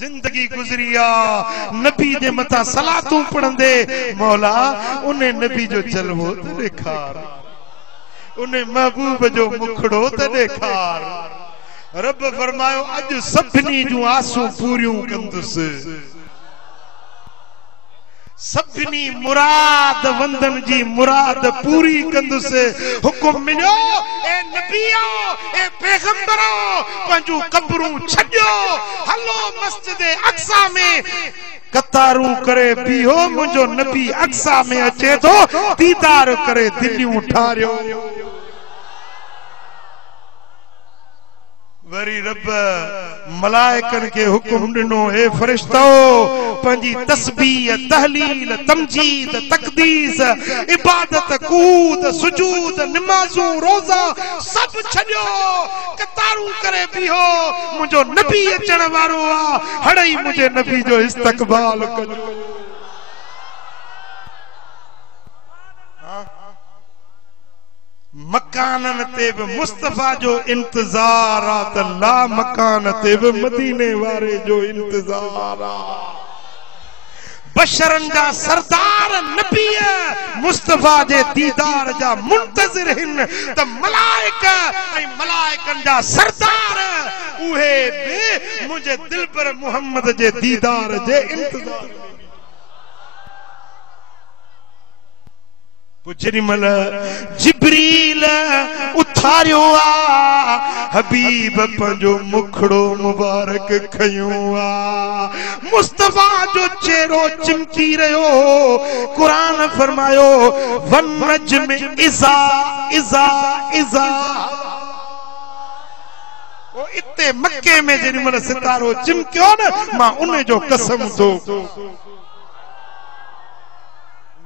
जिंदगी गुजरिया नबी जे मथा सलातूं पढ़ंदे मौला उन्हें नबी जो जलवो त ॾेखार उन्हें महबूब जो मुखड़ो त ॾेखार रब फरमायो अज सभनी जो आसूं पूरियूं कंदुसि सभनी मुराद वंदन जी मुराद पूरी कंदुसि हुकुम मिलियो ए नबियो ए पैगंबरो पंहिंजूं कब्रूं छॾियो हलो मस्जिद अक्सा में कतारूं करे बीहो मुंहिंजो नबी अक्सा में अचे थो दीदार करे दिलियूं ठारियो वरी रब मलाइकन के हुक्म ॾिनो हे फरिश्तो पंहिंजी तस्बीह तहलील तमजीद तकदीस इबादत कूद सुजूद नमाज़ूं रोज़ा सब छॾियो कतारूं करे बीहो मुंहिंजो नबी अचण वारो आ हड़ई मुंहिंजे नबी जो इस्तक़बाल कजो मकानन ते भी मुस्तफा जो इंतजार आ त ला मकान ते भी मदीने वारे जो इंतजार आ बशरन जा सरदार नबी मुस्तफा जे दीदार जा मुंतज़िर हिन त मलाइक ऐं मलाइकन जा सरदार उहे भी मुझे दिल पर मोहम्मद जे दीदार जे इंतजार जेॾीमहिल जिब्रील उथारियो आ हबीब पंहिंजो मुखड़ो मुबारक खयूं आ मुस्तफा जो चेहरो चिमकी रहियो कुरान फरमायो वन नज्म इज़ा इज़ा इज़ा ओ इते मक्के में जेॾीमहिल सितारो चिमकियो न मां उन जो कसम थो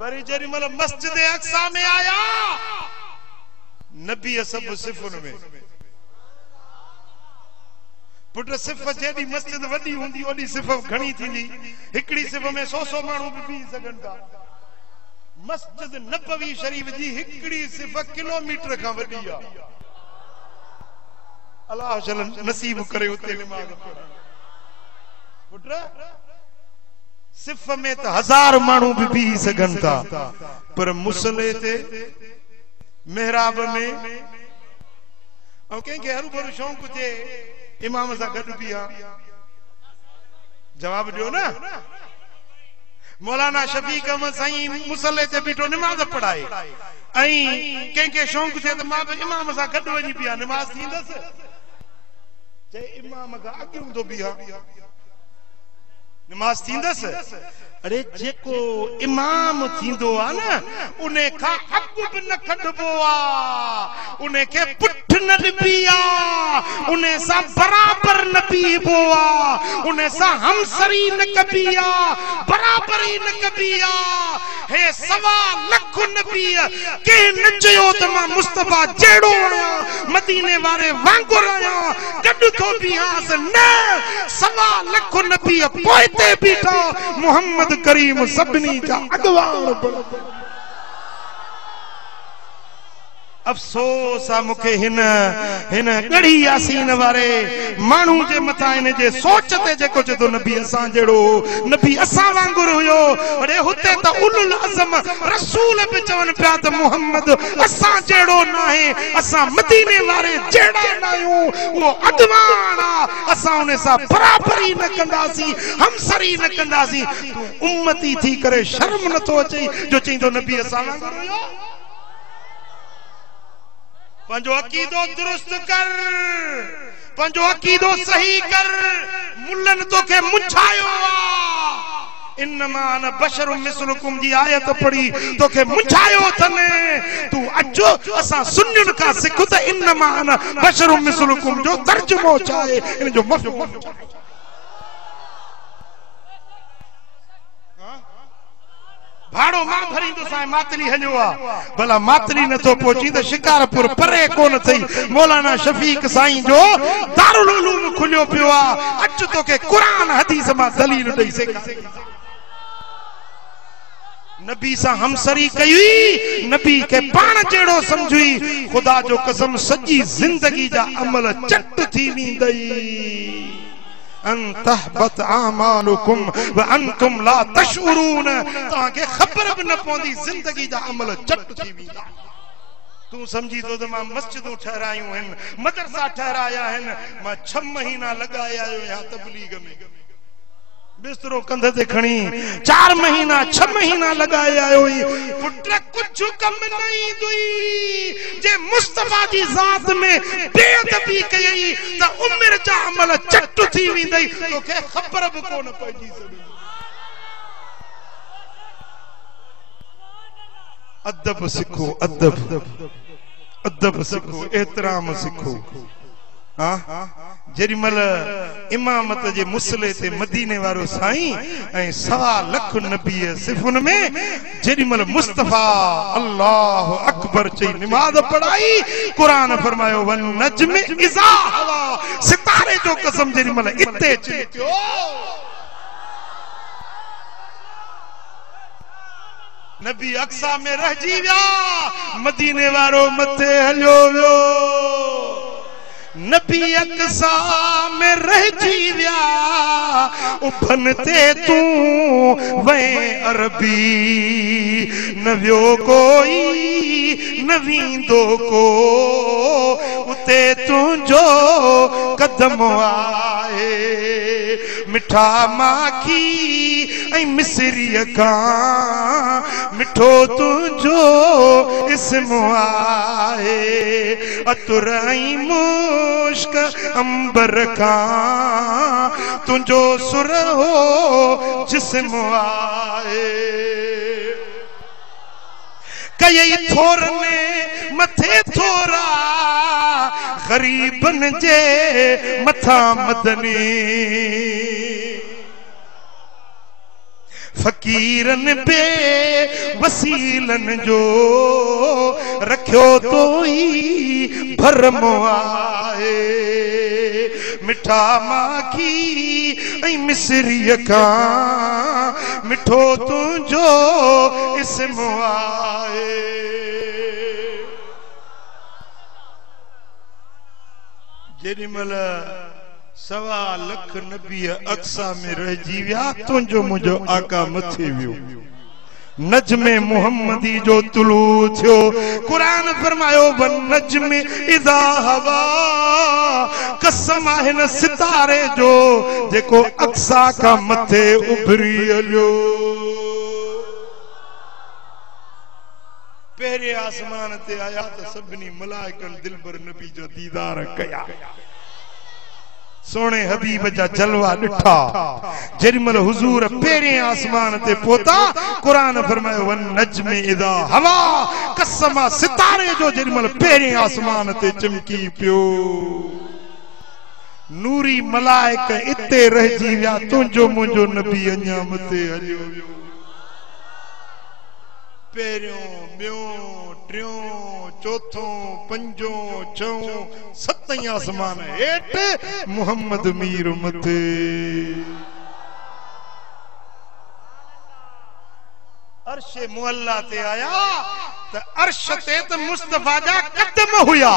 वरी जेॾीमहिल मस्जिद अक्सा में आया नबी सब सिफ़ुन में पुट सिफ़ जेॾी मस्जिद वॾी हूंदी ओॾी सिफ़ घणी थींदी हिकिड़ी सिफ़ में 100 माण्हू बि बीह सघनि था मस्जिद नबवी शरीफ जी हिकिड़ी सिफ़ किलोमीटर खां वॾी आहे अल्लाह जल नसीब करे उते नमाज़ पढ़ण पुट सिफ़ में त 1000 माण्हू भी बीह सघनि था पर मुसले ते मेहराब में ऐं कंहिंखे हरू भरू शौक़ हुजे इमाम सां गॾु बीहा जवाब ॾियो न मौलाना शफीक अहमद साईं मुसले ते बीठो नमाज़ पढ़ाए ऐं कंहिंखे शौक़ थिए त मां बि इमाम सां गॾु वञी बीहा नमाज़ थींदसि चए इमाम खां अॻु हूंदो बीहा नमाज थींदसि अरे जेको इमाम थींदो आ न उने खां अॻु बि न कढबो आ उने खे पुठ न ॾिबी आ उने सां बराबर न बीहबो आ उने सां हमसरी न कबी आ बराबरी न कबी आ हे 1.25 लख नबी के न चयो त मां मुस्तफा जहिड़ो आहियां मदीने वारे वांगुरु आहियां गॾु थो बीहास न 1.25 लख नबी पोइते बीठा मोहम्मद करीम सभिनी जा अगवान अफसोस आ मूंखे हिन गड़ी यासीन वारे माण्हू जे मथां इन जे सोच ते जेको चतो नबी असां जहिड़ो नबी असां वांगुरु हुयो अरे हुते त उलुल अज़म रसूल बि चवनि पिया त मोहम्मद असां जहिड़ो न आहे असां मदीने वारे जहिड़ा न आहियूं उहो अॻवान आ असां उन सां बराबरी न कंदासीं हमसरी न कंदासीं तूं उम्मती थी करे शर्म नथो अचे जो चईंदो नबी असां वांगुरु हुयो पंजो अकीदो दुरुस्त कर पंजो अकीदो सही कर मुल्लन तोखे मुछायो आ इन्नमा अना बशरुम मिसलुकुम जी आयत पढ़ी तोखे मुछायो थने तू अचो असां सुन्नियुनि खां सिख त इन्नमा अना बशरुम मिसलुकुम जो तर्जुमो चाहे इन जो मफ़हूम भाड़ो मां भरींदो सां मातली हलियो आ भला मातली नथो पहुची त शिकारपुर परे कोन थई मौलाना शफीक साईं जो दारुल उलूम खुलियो पियो आ अच तोखे कुरान हदीस मां दलील ॾेई सघां नबी सां हमसरी कई नबी के पाण जहिड़ो समझी खुदा जो कसम सॼी ज़िंदगी जा अमल चट थी वेंदई अंतहबत आमालुकुम व अंतुम ला तशउरून ताके खबर भी न पौंदी जिंदगी जा अमल चट थी वेंदा तू समझी तो मां मस्जिदूं ठहरायूं हन मदरसा ठहराया हन मां 6 महीना लगाया आयो या तबलीग में बिस्तरो कंधे ते खणी 4 महीना 6 महीना लगाया आयो पुट कुछ कम नहीं दुई जे मुस्तफा जी जात में बेअदबी कई त उम्र जा अमल चट थी वेंदई तोखे खबर भी कोन पइजी सघी अदब सिखो अदब सिखो एहतराम सिखो हां जेडीमल इमामत जे मुसले ते मदीने वारो साईं ऐं 1.25 लख नबी सिफुन में जेडीमल मुस्तफा अल्लाह अकबर चई नमाज पढ़ाई कुरान फरमायो वन नज्म इज़ा हवा सितारे जो कसम जेडीमल इते चियो नबी अक्सा में रहजी विया मदीने वारो मथे हलियो वियो नबी अक्सा में रहजी विया उभन ते तू वे अरबी नवियो कोई नवींदो को उते तुझो कदम आए मिठा माखी ऐं मिसरीअ खां मिठो तुंहिंजो इस्म आहे अतुर ऐं मुश्क अंबर खां तुंहिंजो सुरहो जिस्म आहे कई थोरने मथे थोरा गरीबन जे मथा मदनी फकीरन बे वसीलन जो रखियो तो ही भरम आहे मिठा माखी ऐं मिसरीअ खां मिठो तुंहिंजो इस्म आहे जेॾीमहिल 1.25 लख नबी अक्सा में रहिजी विया तुंहिंजो मुंहिंजो आका मथे वियो नजमे मुहम्मदी जो तुलू थियो कुरान फरमायो वन नजमे इदा हवा कसम आहे न सितारे जो जेको अक्सा का मथे उभरी हलियो पहिरे आसमान ते आया त सभिनी मलाइकन दिलबर नबी जो दीदार कया सोने हबीब जा जलवा ॾिठा जेॾीमहिल हुजूर पहिरें आसमान ते पहुता कुरान फरमायो वन नजमे इदा हवा कसम सितारे जो जेॾीमहिल पहिरें आसमान ते चमकी पियो नूरी मलाइक इते रहिजी विया तुंहिंजो मुंहिंजो नबी अञा मथे हलियो वियो पहिरियों ॿियों टियों चौथों पंजों छहों सतई आसमान हेठ मोहम्मद मीर मथे अर्श मुअल्ला ते आया त अर्श ते त मुस्तफा जा कदम हुया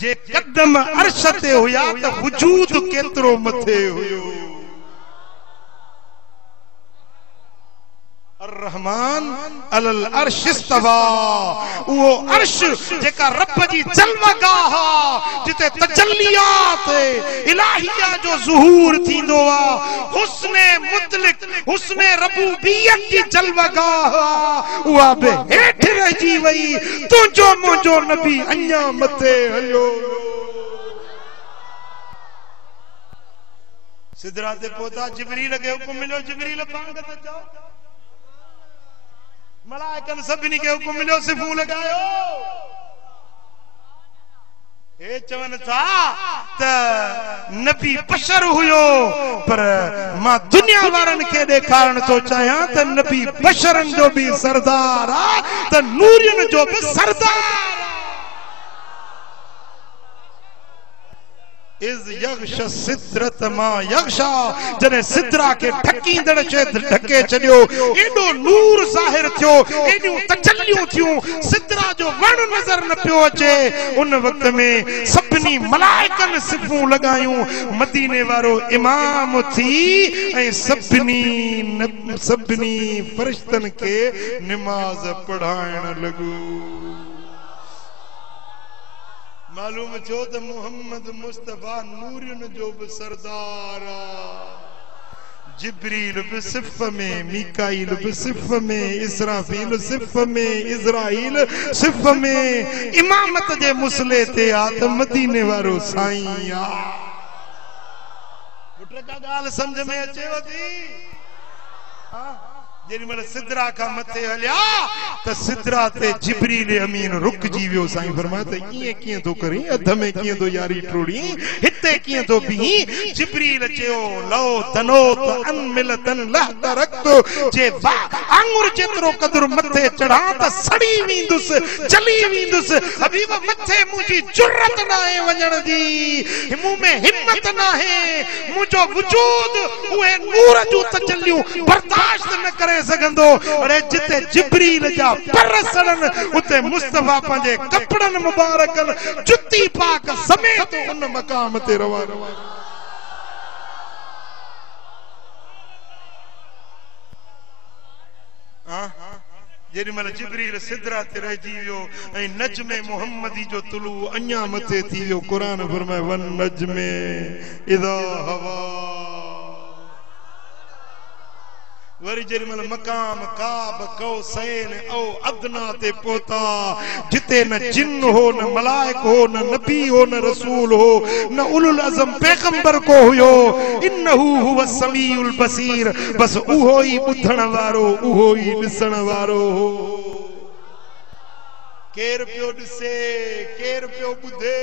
जे कदम अर्श ते हुया त वजूद केतिरो मथे हुयो अर्रहमान अलल अर्श इस्तवा वो अर्श जेका रब जी जलवागाह जिते तजल्लियात इलाहिया जो ज़ुहूर थींदो आ हुस्ने मुतलिक हुस्ने रबूबियत की जलवागाह उहा बि हेठ रहिजी वई तुंहिंजो मुंहिंजो नबी अञा मथे हलियो सिदरा ते पहुता जिब्रील के हुकुम मिलियो जिब्रील पांग ते जाओ मलाइकन सभिनी के हुकुम मिलियो सिफूं लगायो ए चवन था त नबी बशर हुयो पर मां दुनिया वारन के ॾेखारण तो चाहियां त नबी बशरन जो भी सरदार आ त नूरियन जो भी सरदार इज यगश सिद्रत मा यगशा जने सिद्रा के ढकींदड़ चे ढके छडियो एडो नूर ज़ाहिर थियो एडियो तजल्लियूं थियूं सिद्रा जो वण नजर न पियो अचे उन वक्त में सभिनी मलाइकन सिफूं लगायूं मदीने वारो इमाम थी ऐं सभिनी फरिश्तन के नमाज पढ़ाइण लगो मालूम थियो त मोहम्मद मुस्तफा नूरियन जो भी सरदार जिब्रील भी सिफ में मीकाईल भी सिफ में इसराफील सिफ में इज़राइल सिफ में इमामत जे मुसले ते आ त मदीने वारो साईं आ पुट का गाल समझ में अचेव थी जेॾीमहिल सिदरा खां मथे हलिया त सिदरा ते जिब्रील अमीन रुकजी वियो साईं फरमाए त ईअं कीअं थो करीं अध में कीअं थो यारी टोड़ी हिते कीअं थो बीहीं जिब्रील चयो लो तनो त अनमिलतन लह तरक्तो जे आंगुर जेतिरो क़दुर मथे चढ़ा त सड़ी वेंदुसि जली वेंदुसि हबीब मथे मुंहिंजी जुरत न आहे वञण जी मूं में हिम्मत न आहे मुंहिंजो वजूद उहे नूर जूं तजल्लियूं बर्दाश्त न करे सघंदो अरे जिते जिब्रील जा पर सड़न उते मुस्तफा पंहिंजे कपड़न मुबारकन जुती पाक समेत उन मकाम ते रवानो जेॾीमहिल जिब्रील सिदरा ते रहिजी वियो ऐं नजमे मुहम्मदी जो तुलू अञा मथे थी वियो क़ुरान फरमाए वन नजमे इदा हवा वरी जेमल मकाम काब कौसैन औ अदना ते पोता जिते न जिन हो न मलाइक हो न नबी हो न रसूल हो न उलुल अज़म पैगंबर को हुयो इन्नहु हुव समीउल बसीर बस उहो ही बुधण वारो उहो ही ॾिसण वारो हो केर पियो ॾिसे केर पियो ॿुधे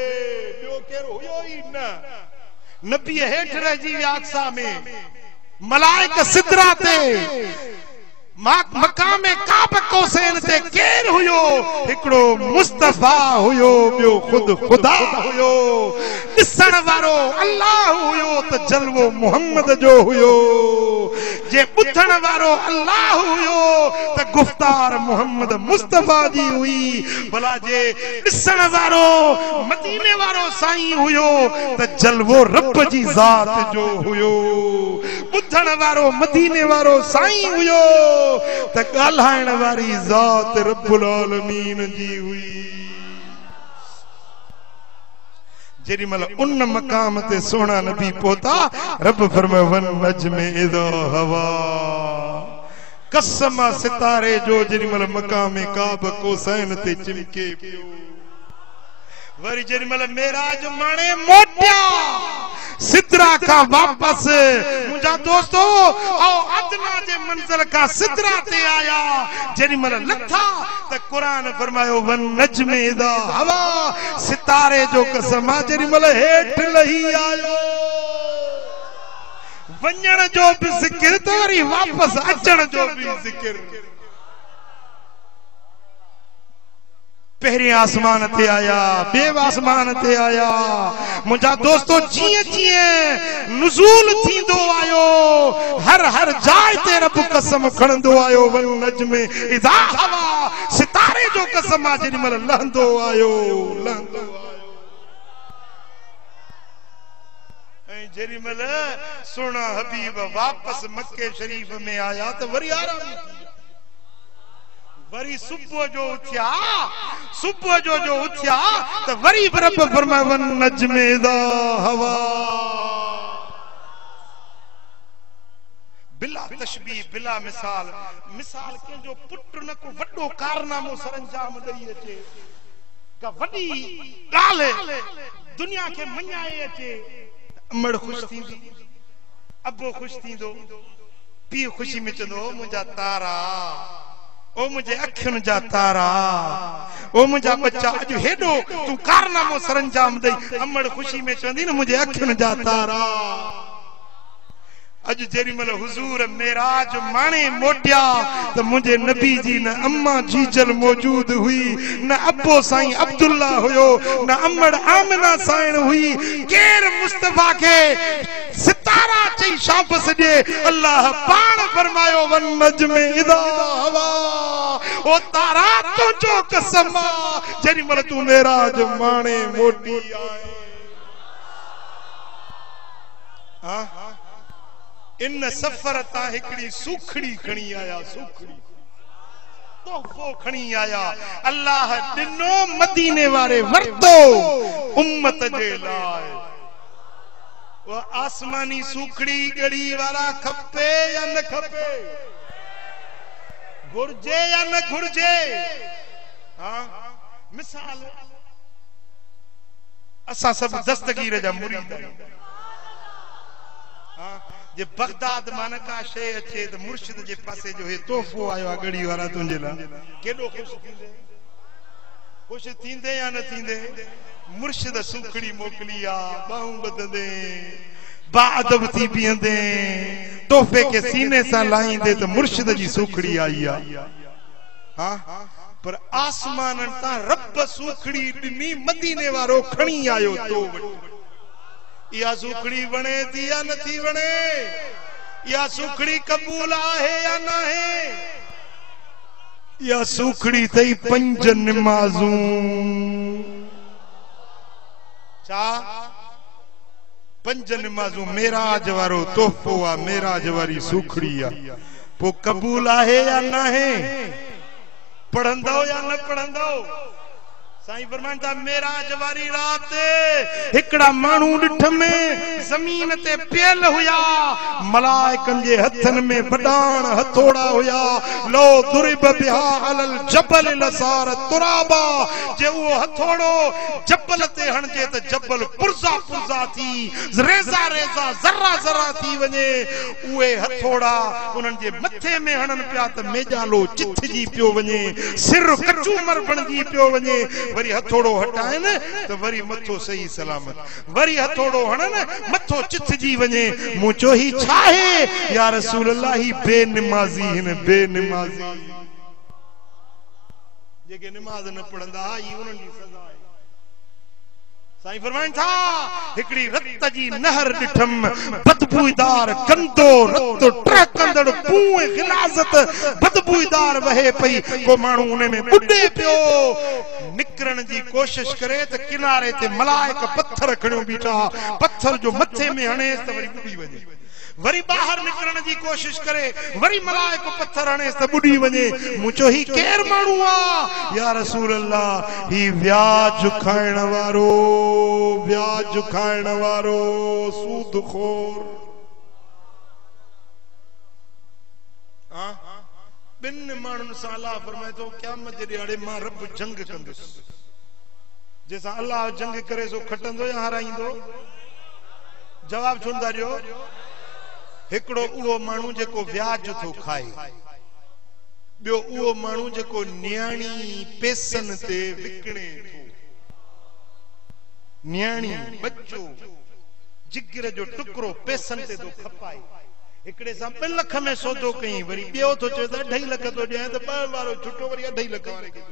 ॿियो केर हुयो ही न नबी हेठ रहिजी विया अक्सा में मलाइक सिदरा ते मकाम काब कौसैन ते केर हुयो हिकड़ो मुस्तफा हुयो ॿियो खुद खुदा हुयो ॾिसण वारो अल्लाह हुयो त जलवो मोहम्मद जो हुयो जे ॿुधण वारो अल्लाह हुयो त गुफ्तार मोहम्मद मुस्तफा जी हुई भला जे ॾिसण वारो मदीने वारो साईं हुयो त जलवो रब जी ज़ात जो हुयो ॿुधण वारो मदीने वारो साईं हुयो त ॻाल्हाइण वारी ज़ात रब्बुल आलमीन जी हुई जेॾीमहिल उन मकाम ते सोना नबी पहुता रब फरमायो वन नज्म इज़ा हवा कसम सितारे जो जेॾीमहिल मकाम काब कौसैन ते चिमके पियो वरी जेॾीमहिल मेराज माणे मोटिया सिदरा का वापस मुझा दोस्तों औ अदना जे मंजिल का सिदरा ते आया जेॾीमहिल लथा त कुरान फरमायो वन नज्म इज़ा हवा सितारे जो कसम जेॾीमहिल हेठ लही आयो वञण जो भी ज़िक्र त वरी वापस अचण जो भी ज़िक्र पहरे आसमान ते आया बेव आसमान ते आया मुझा दोस्तों जिए जिए नुज़ूल थींदो आयो हर हर जाय ते रब कसम खणंदो आयो वन नज्म इज़ा हवा सितारे जो कसम जेॾीमहिल लहंदो आयो ऐं जेॾीमहिल सोना हबीब वापस मक्के शरीफ में आया त वरी आराम वरी सुबह जो उठिया सुबह जो उठिया तो वरी रब फरमाए वन नज्म इज़ा हवा बिला तशबीह बिला मिसाल मिसाल के जो पुट न को वड्डो कारनामो सरंजाम दई अचे का वडी गाल दुनिया के मञाए अचे अमड़ खुश थींदी अबो खुश थींदो पीउ खुशी में चंदो मुंहिंजा तारा ओ मुझे अखियुनि जा तारा ओ मुझा बच्चा अज हेडो तू कारनामो सरंजाम दई अमड़ खुशी में चंदी न मुझे अखियुनि जा तारा अज जेॾीमहिल हुजूर मेराज माणे मोटिया त मुझे नबी जी न अम्मा जीजल मौजूद हुई न अब्बो साईं अब्दुल्ला हुयो न अमड़ आमिना साईं हुई केर मुस्तफा के सितारा चई शाबस दे अल्लाह पाण फरमायो वन नज्म इज़ा हवा ओ तारा तुझो कसम जेॾीमहिल तू मेराज माणे मोटी आए हां इन सफर ता हिकड़ी सुखड़ी खणी आया सुखड़ी तोहफो खणी आया अल्लाह दिनो मदीने वारे वरतो उम्मत जे लाए वो आसमानी सुखड़ी गड़ी वाला खपे या न खपे घुर्जे या न घुर्जे हां मिसाल असा सब दस्तगीर जा मुरीद हां जे बगदाद मानका शे अचे त मुर्शिद जे पासे जो हे तोहफो आयो गड़ी वाला तुंजे ला केडो खुश थींदे या न थींदे मुर्शिद सुखड़ी मोकली आ बाहू बददे बाअदब थी पियंदे तोहफे के सीने सा लाइंदे त मुर्शिद जी सुखड़ी आई आ हां पर आसमान ता रब सुखड़ी दिनी मदीने वारो खणी आयो तो या सुखड़ी वणे थी या न थी वणे या सुखड़ी कबूल है या ना है या सुखड़ी थई पंज नमाजूं चा पंज नमाजूं मेराज वारो तोहफो आ मेराज वारी सुखड़ी आ पो कबूल है या ना है पढ़ंदो या न पढ़ंदो साईं फरमाइनि था मेराज वारी रात हिकड़ा माण्हू ॾिठ में ज़मीन ते पियल हुया, मलाइकनि जे हथनि में वॾाण हथोड़ा हुया। लो दुरिब बिहा अलल जबल लसार तुराबा, जे उहो हथोड़ो जबल ते हणजे त जबल पुरज़ा पुरज़ा थी, रेज़ा रेज़ा ज़रा ज़रा थी वञे। उहे हथोड़ा उन्हनि जे मथे में हणनि पिया त मेजालो चिथजी पियो वञे, सिर कचूमर बणजी पियो वञे। वरी हथोड़ो हटाइन तो वरी मथो सही सलामत, वरी हथोड़ो हणन मथो चिथजी वञे। मूं चयो ही छा है या रसूल अल्लाह, ही बेनिमाज़ी हिन, बेनिमाज़ी जेके निमाज़ न पढ़ंदा ही उन्हनि जी सज़ा आहे। साईं फरमाइनि था हिकड़ी रत जी नहर ॾिठम, बदबूदार गंदो रत टहकंदड़ पूए गिलाज़त बदबूदार वहे पई। को माण्हू उन में ॿुॾे पियो, निकरण जी कोशिश करे त किनारे ते मलाइक पत्थर खणियो बीठा, पत्थर जो मथे में हणेस त वरी ॿुॾी वञे। वरी ॿाहिरि निकरण जी कोशिश करे, वरी मलाइक पत्थर हणेस त ॿुॾी वञे। मूं चयो ही केर माण्हू आ या रसूल अल्लाह, ही व्याज खाइण वारो, व्याज खाइण वारो, सूदखोर। ॿिनि माण्हुनि सां अल्लाह फरमाए थो क़यामत जे ॾियारे मां रब जंग कंदुसि। जंहिंसां अल्लाह जंग करे सो खटंदो या हाराईंदो? जवाब छो नथा ॾियो? हिकिड़ो उहो माण्हू जेको व्याज थो खाए, ॿियो उहो माण्हू जेको न्याणी पैसनि ते विकिणे थो। न्याणी बच्चो जिगर जो टुकड़ो पैसनि ते थो खपाए। हिकिड़े सां 2 लख में सौदो कई, वरी ॿियो थो चए त 2.5 लख थो ॾियां, त 2 वारो छुटो वरी 2.5 लख वारे खे।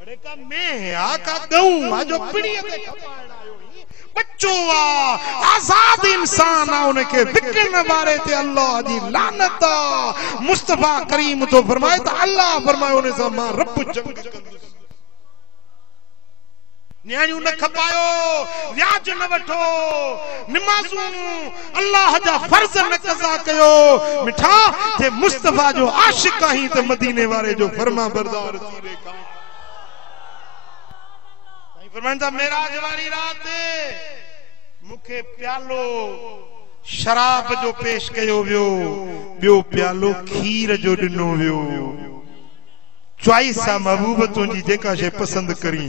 अरे का मैं आ का गऊं आ जो पीड़ीअ ते खपाइण आयो ही बच्चो आ, आजाद इंसान आ, उनके विकण वारे ते अल्लाह जी लानत आ। मुस्तफा करीम तो फरमाए त अल्लाह फरमाए उन सां मां रब जंग कंदुसि। न्याणियूं न खपायो, व्याज न वठो, निमाज़ूं अल्लाह जा फर्ज़ न कज़ा कयो। मिठा जे मुस्तफा जो आशिक आहीं त मदीने वारे जो फरमा बरदार थी रेखा। फरमाइंदा मेराज वारी रात मूंखे प्यालो शराब जो पेश कयो वियो, ॿियो प्यालो खीर जो ॾिनो वियो। चॉइस आहे महबूब तुंहिंजी जेका शइ पसंदि करी।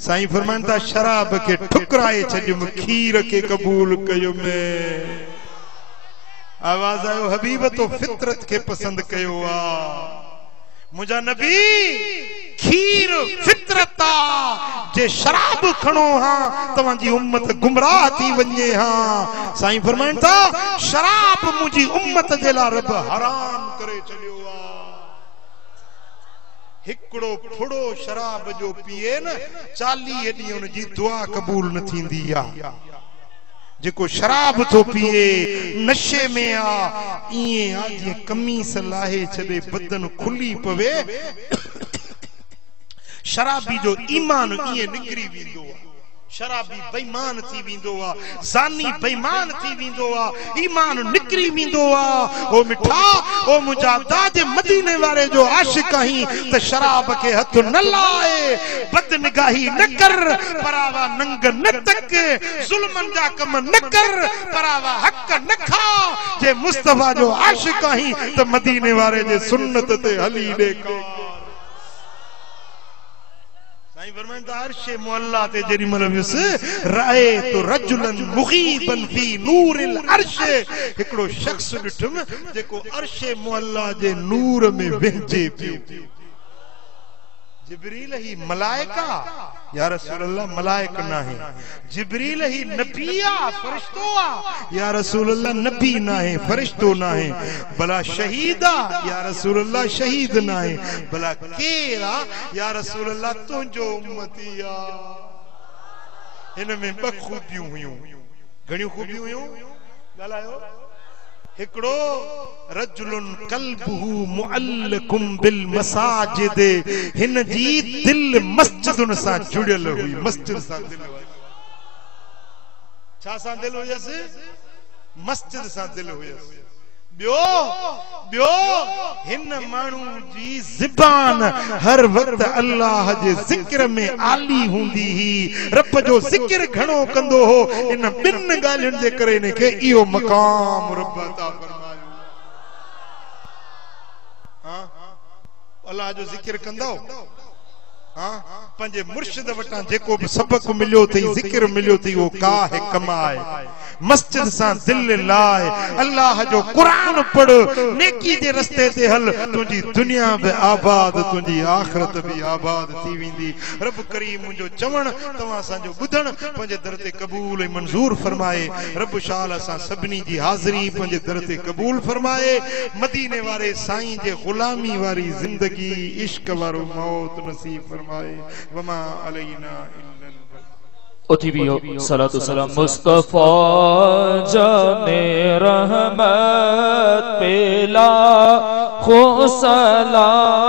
साईं फरमाइनि था शराब खे ठुकराए छॾियुमि, खीर खे क़बूल कयुमि। आवाज़ आयो हबीब तो फितरत खे पसंदि कयो आहे। मुंहिंजा नबी खीर फितरत आ, जे शराब खणो हां तव्हांजी उम्मत गुमराह थी वञे हां। साईं फरमाइनि था शराब मुंहिंजी उम्मत जे लाइ रब हराम करे छॾियो आहे। हिकिड़ो फुड़ो शराब जो पीए न 40 ॾींहं उन जी दुआ क़बूल न थींदी आहे। जेको शराब थो पीए नशे में आ, ईअं आ जीअं कमीस लाहे छॾे बदन खुली पवे। शराबी जो ईमान ईअं निकिरी वेंदो आहे। शराबी बेईमान थी वेंदो आहे, ज़ानी बेईमान थी वेंदो आहे, ईमान निकिरी वेंदो आहे। ओ मिठा ओ मुंहिंजा दादे मदीने वारे जो आशिक आहीं त शराब खे हथ न लाए, बदनिगाही न कर, परावा नंग न तक, ज़ुल्मन जा कम न कर, परावा हक न खा। जे मुस्तफा जो आशिक आहीं त मदीने वारे जे सुन्नत ते हली ॾेखार। अर्शे मुअल्ला ते जेडी मन वियुसि राए तो रजुलन मुगीबन फी नूरिल अर्श, हिकिड़ो शख्स ॾिठुमि जेको अर्शे मुअल्ला जे नूर में वेंजे पियो। जिब्रील ही मलाइका या रसूल अल्लाह, मलाइक नाहे। जिब्रील ही नबी आ, फरिश्तो आ या रसूल अल्लाह, नबी नाहे फरिश्तो नाहे। भला शहीद आ या रसूल अल्लाह, शहीद नाहे। भला केर आ या रसूल अल्लाह, तुंहिंजो उम्मती आ। हिन में 2 खूबियूं हुयूं। घणियूं खूबियूं हुयूं ॻाल्हायो? हिकिड़ो रजुलन कल्बुहु मुअल्लकुम बिल मसाजिद, हिन जी दिल मस्जिदुन सां जुड़ियल हुई। मस्जिद सां दिल हुई। छा सां दिल हुयसि? मस्जिद सां दिल हुयसि। ॿियो हिन माण्हू जी ज़बान हर वक्त अल्लाह जे ज़िक्र में आली हूंदी ही रब जो ज़िक्र घणो कंदो हो इन ॿिन ॻाल्हियुनि जे करे ने के इहो मक़ाम रब अता फरमायो हां अल्लाह जो ज़िक्र कंदो हां पंजे मुर्शिद वटां जेको भी सबक मिलियो थई ज़िक्र मिलियो थई वो का है कमाए मस्जिद सा दिल लाए अल्लाह जो कुरान पढ़ नेकी दे रस्ते ते हल तुझी दुनिया भी आबाद तुझी आखिरत भी आबाद थी वेंदी रब करीम मुझो चवण तवा सा जो बुधण पंजे दर ते कबूल मंजूर फरमाए रब शाल सा सबनी जी हाजिरी पंजे दर ते कबूल फरमाए मदीने वाले साईं जे गुलामी वाली जिंदगी इश्क वारो मौत नसीब फरमाए वमा अलैना उठिबियो सलातु सलाम मुस्तफा जाने रहमत पेला खो सलाम।